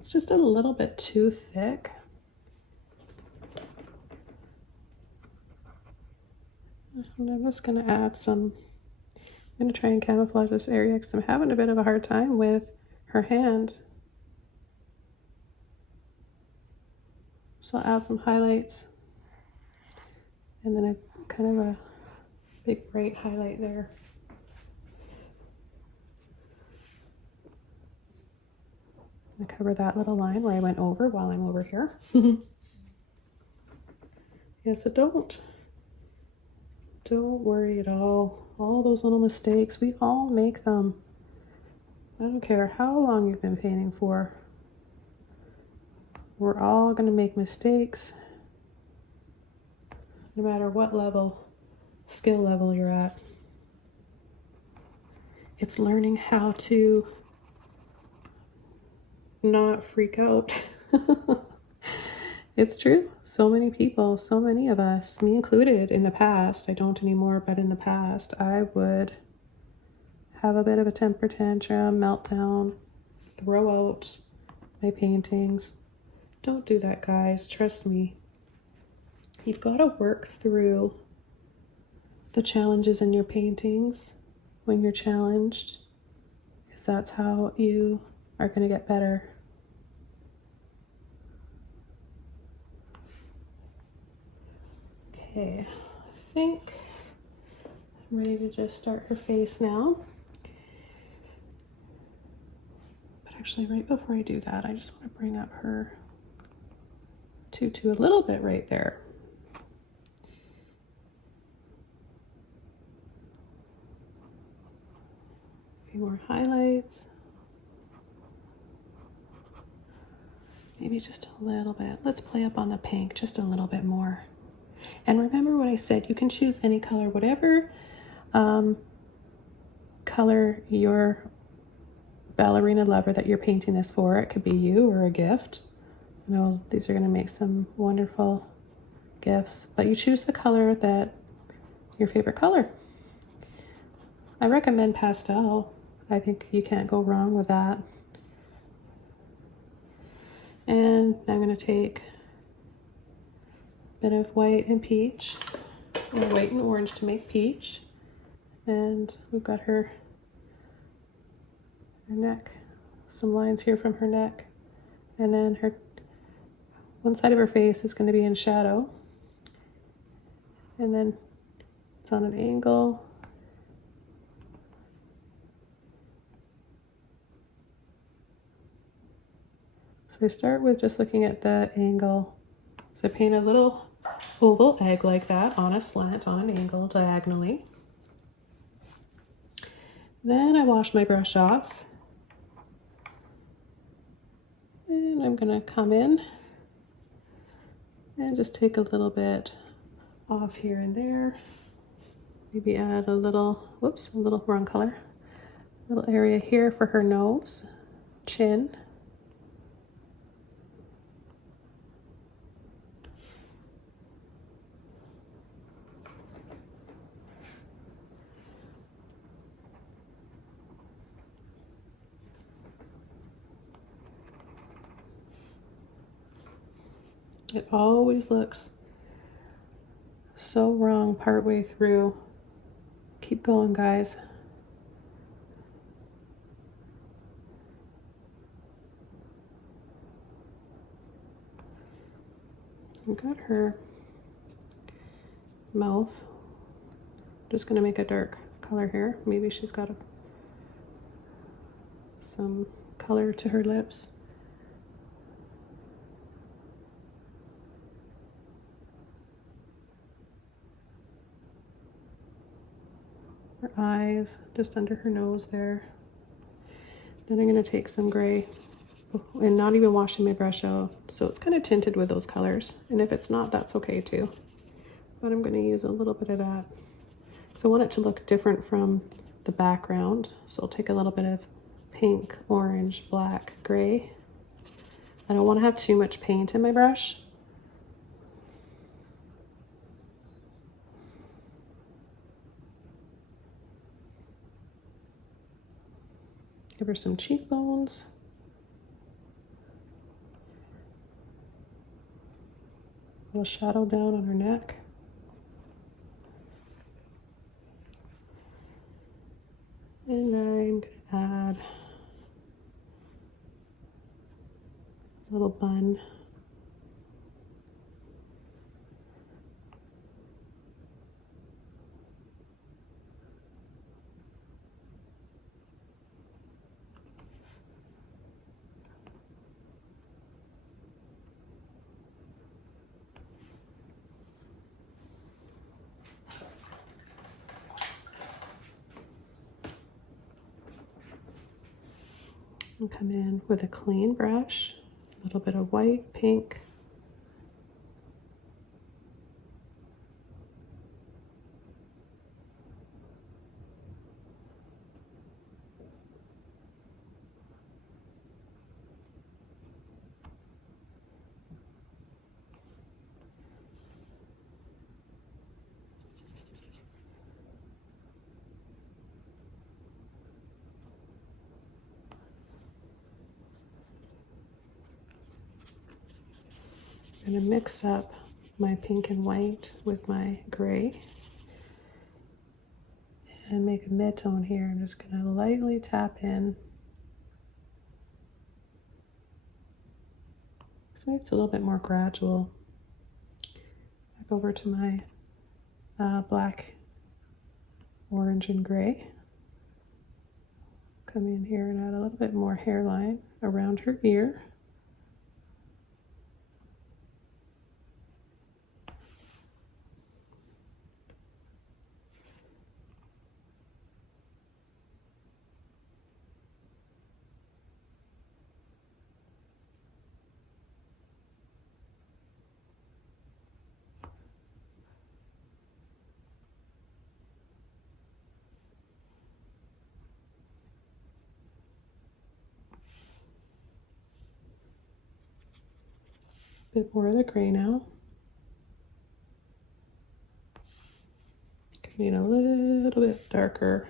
it's just a little bit too thick. And I'm just going to add some, I'm going to try and camouflage this area because I'm having a bit of a hard time with her hand. So I'll add some highlights and then a kind of a big bright highlight there. I cover that little line where I went over while I'm over here. Yeah, so don't worry at all. All those little mistakes, we all make them. I don't care how long you've been painting for. We're all going to make mistakes, no matter what level, skill level you're at. It's learning how to not freak out. It's true. So many people, so many of us, me included in the past, I don't anymore, but in the past, I would have a bit of a temper tantrum, meltdown, throw out my paintings. Don't do that, guys. Trust me. You've got to work through the challenges in your paintings when you're challenged, because that's how you are going to get better. Okay, I think I'm ready to just start her face now. But actually, right before I do that, I just want to bring up her tutu a little bit right there. A few more highlights. Maybe just a little bit. Let's play up on the pink just a little bit more. And remember what I said, you can choose any color, whatever color your ballerina lover that you're painting this for. It could be you or a gift. I know these are going to make some wonderful gifts, but you choose the color that your favorite color. I recommend pastel. I think you can't go wrong with that. And I'm going to take bit of white and peach, or white and orange to make peach. And we've got her neck, some lines here from her neck, and then her one side of her face is going to be in shadow, and then it's on an angle. So I start with just looking at the angle. So I paint a little oval egg like that on a slant, on an angle, diagonally. Then I wash my brush off. I'm going to come in and just take a little bit off here and there. Maybe add a little, whoops, a little wrong color. Little area here for her nose, chin. It always looks so wrong partway through. Keep going, guys. I got her mouth. Just gonna make a dark color here. Maybe she's got some color to her lips. Her eyes, just under her nose there. Then I'm gonna take some gray and not even washing my brush out. So it's kind of tinted with those colors. And if it's not, that's okay too. But I'm gonna use a little bit of that. So I want it to look different from the background. So I'll take a little bit of pink, orange, black, gray. I don't want to have too much paint in my brush. Give her some cheekbones. A little shadow down on her neck. And I'm going to add a little bun. And come in with a clean brush, a little bit of white, pink. I'm going to mix up my pink and white with my gray and make a mid-tone here. I'm just going to lightly tap in. So it's a little bit more gradual. Back over to my black, orange, and gray. Come in here and add a little bit more hairline around her ear. Bit more of the gray now. Coming in a little bit darker.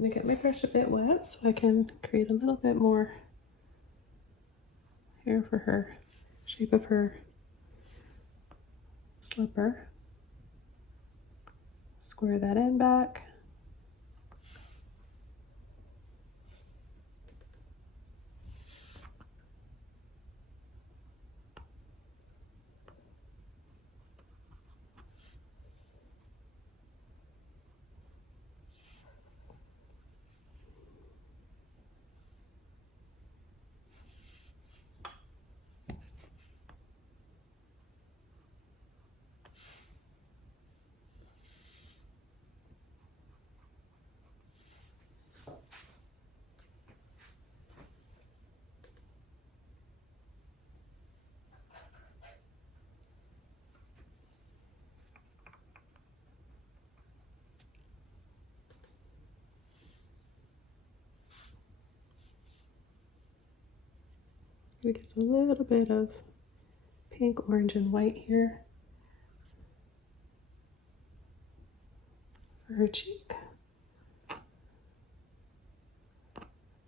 I'm gonna get my brush a bit wet so I can create a little bit more hair for her, shape of her slipper. Square that end back. Maybe just a little bit of pink, orange, and white here for her cheek.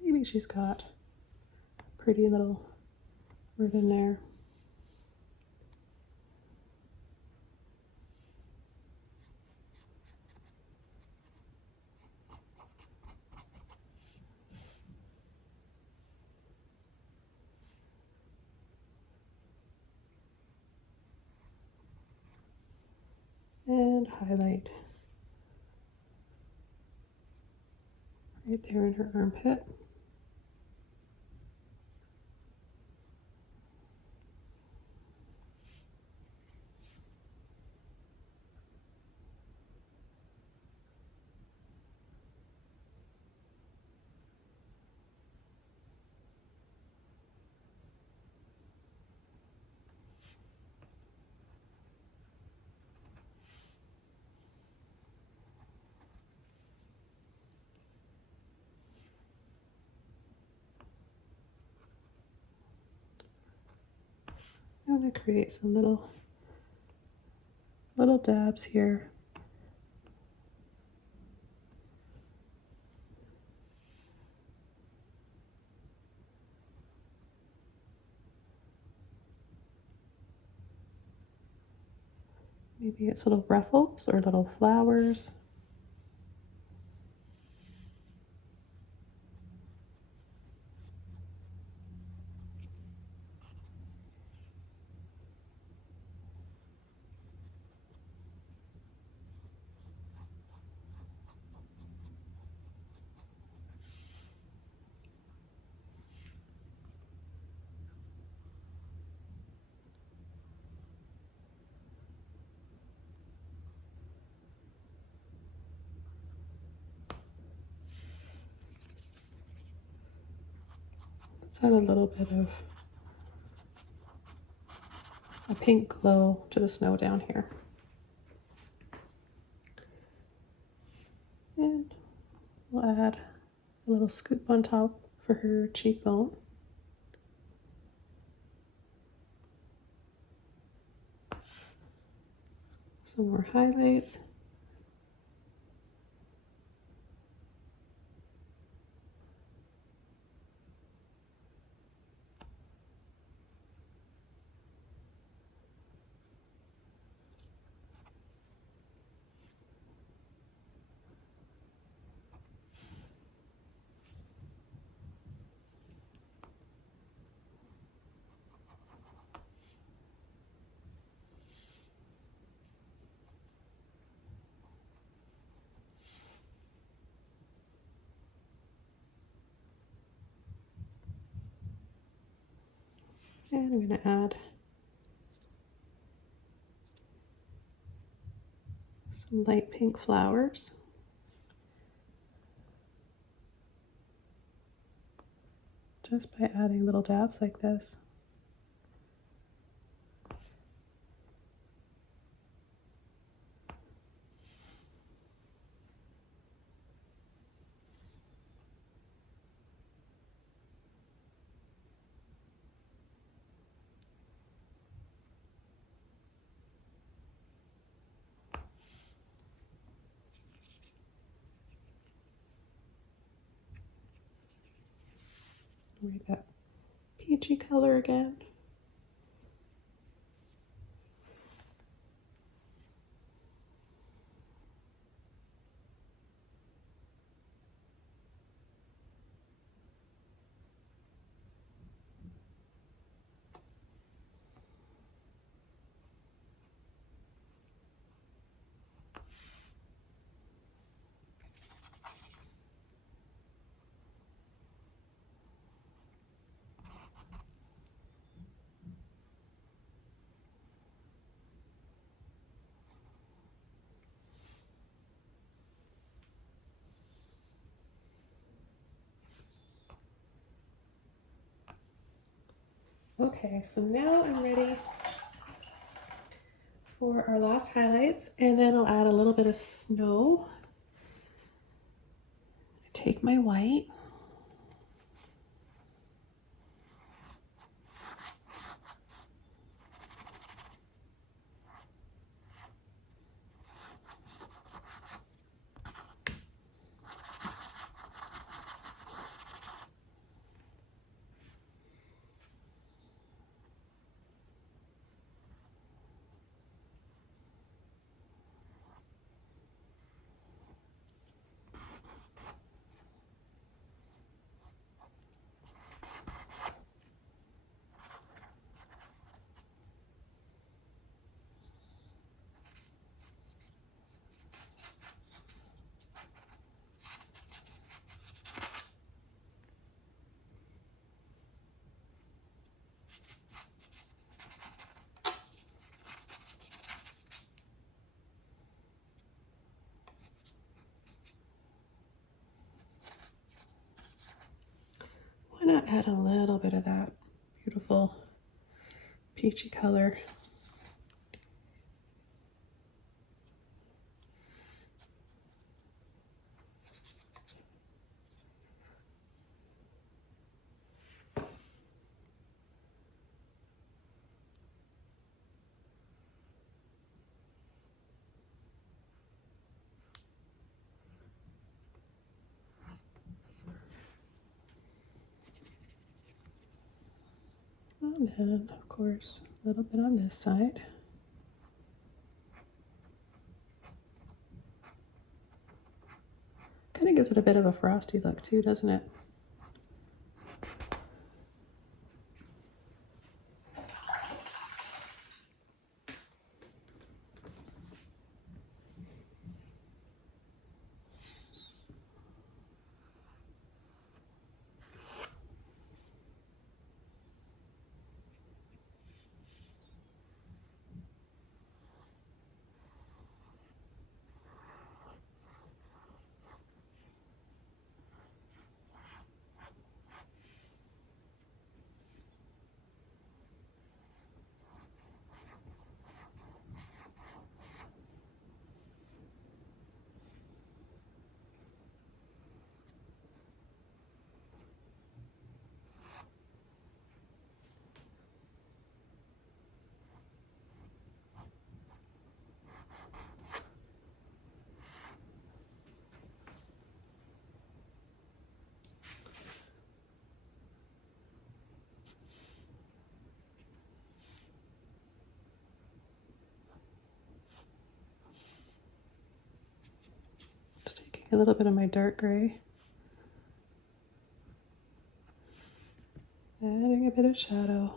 Maybe she's got a pretty little ribbon there. And highlight right there in her armpit. I'm going to create some little dabs here. Maybe it's little ruffles or little flowers. Let's add a little bit of a pink glow to the snow down here. And we'll add a little scoop on top for her cheekbone. Some more highlights. And I'm going to add some light pink flowers. Just by adding little dabs like this. Read that peachy color again. Okay, so now I'm ready for our last highlights, and then I'll add a little bit of snow. Take my white, gonna add a little bit of that beautiful peachy color. And then, of course, a little bit on this side. Kind of gives it a bit of a frosty look too, doesn't it? Just taking a little bit of my dark gray, adding a bit of shadow.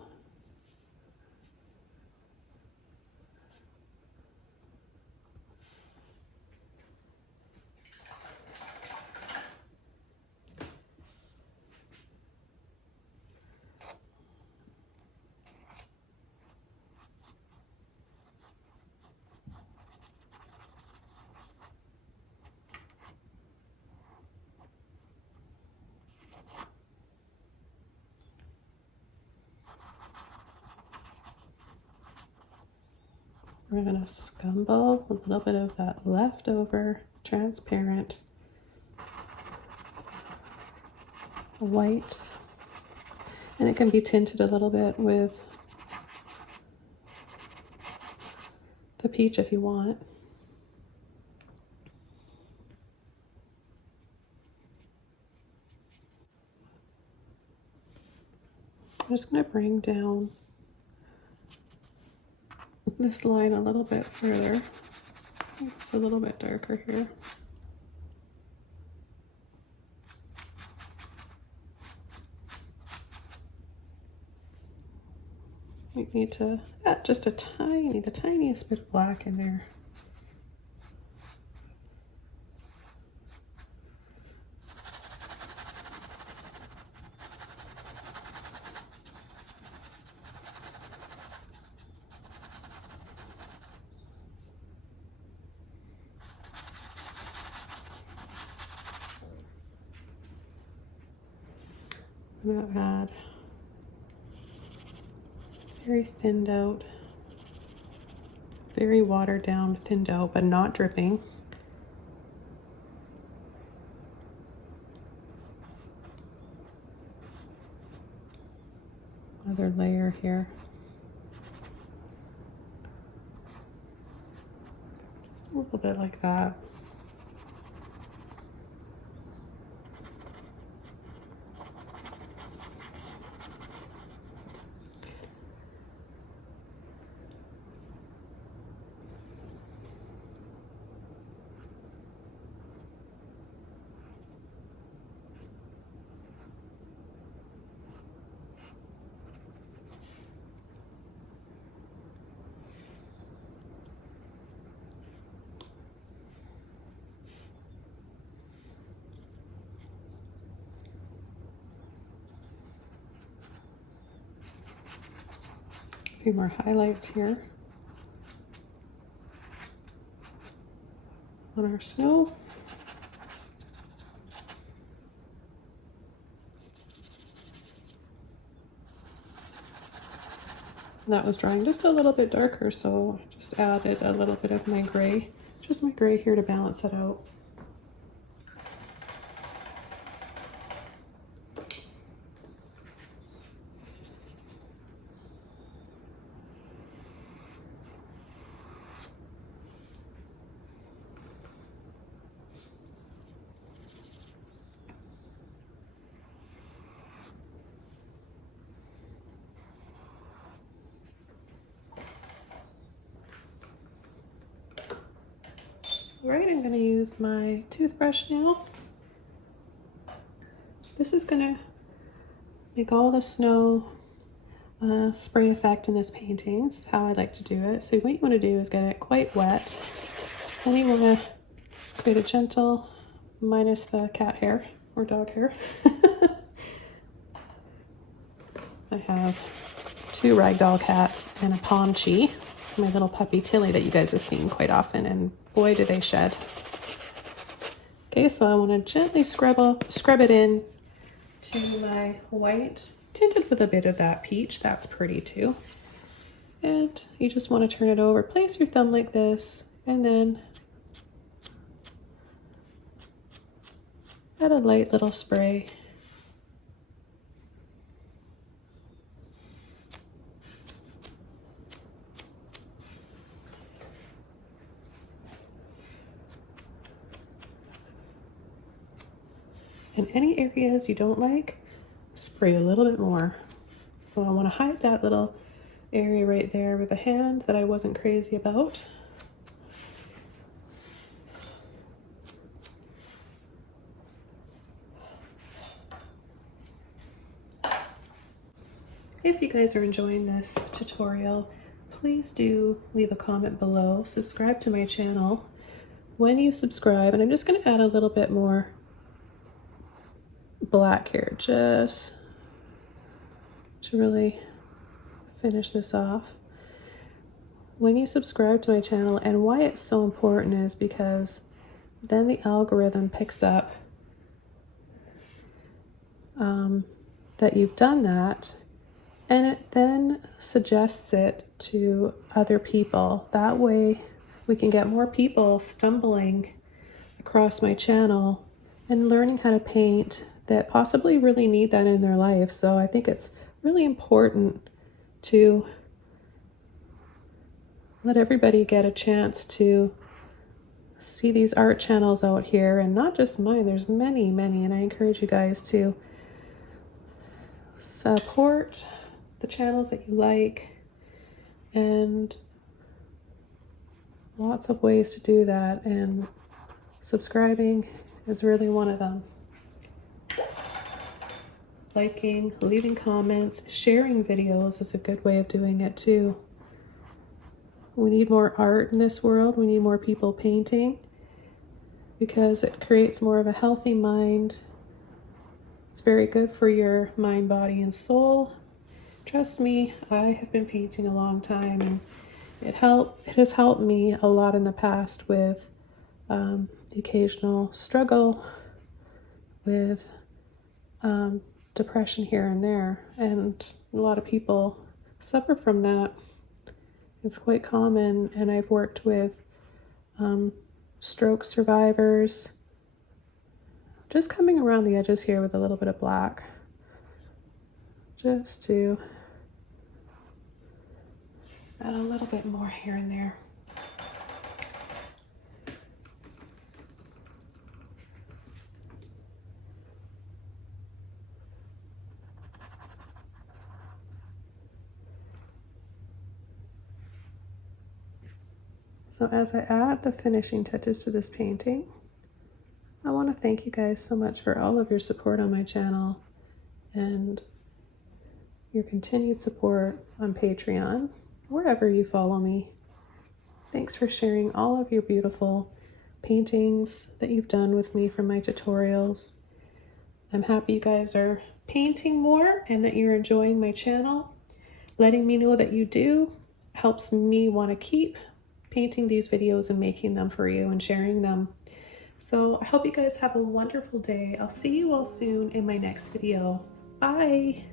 We're going to scumble a little bit of that leftover transparent white, and it can be tinted a little bit with the peach if you want. I'm just going to bring down this line a little bit further. It's a little bit darker here. We need to add just the tiniest bit of black in there. I'm going to add very thinned out, very watered down, thinned out, but not dripping. Another layer here. Just a little bit like that. A few more highlights here on our snow. that was drying just a little bit darker, so I just added a little bit of my gray, just my gray here to balance it out. Right, I'm going to use my toothbrush now. This is going to make all the snow spray effect in this painting. This is how I like to do it. So what you want to do is get it quite wet. Then you want to create a gentle, minus the cat hair or dog hair. I have 2 ragdoll cats and a Pomchi, my little puppy Tilly that you guys have seen quite often, and boy do they shed. Okay, so I want to gently scrub it in to my white, tinted with a bit of that peach. That's pretty too. And you just want to turn it over. Place your thumb like this, and then add a light little spray. In any areas you don't like, spray a little bit more. So I want to hide that little area right there with a hand that I wasn't crazy about. If you guys are enjoying this tutorial, please do leave a comment below. Subscribe to my channel. When you subscribe, and I'm just going to add a little bit more black here just to really finish this off. When you subscribe to my channel, and why it's so important is because then the algorithm picks up that you've done that, and it then suggests it to other people. That way we can get more people stumbling across my channel and learning how to paint that possibly really need that in their life. So I think it's really important to let everybody get a chance to see these art channels out here, and not just mine. There's many, and I encourage you guys to support the channels that you like, and lots of ways to do that, and subscribing is really one of them. Liking, leaving comments, sharing videos is a good way of doing it too. We need more art in this world. We need more people painting because it creates more of a healthy mind. It's very good for your mind, body, and soul. Trust me, I have been painting a long time, and it has helped me a lot in the past with the occasional struggle with depression here and there, and a lot of people suffer from that. It's quite common, and I've worked with stroke survivors. Just coming around the edges here with a little bit of black, just to add a little bit more here and there. So as I add the finishing touches to this painting, I want to thank you guys so much for all of your support on my channel and your continued support on Patreon, wherever you follow me. Thanks for sharing all of your beautiful paintings that you've done with me from my tutorials. I'm happy you guys are painting more and that you're enjoying my channel. Letting me know that you do helps me want to keep painting these videos and making them for you and sharing them. So I hope you guys have a wonderful day. I'll see you all soon in my next video. Bye.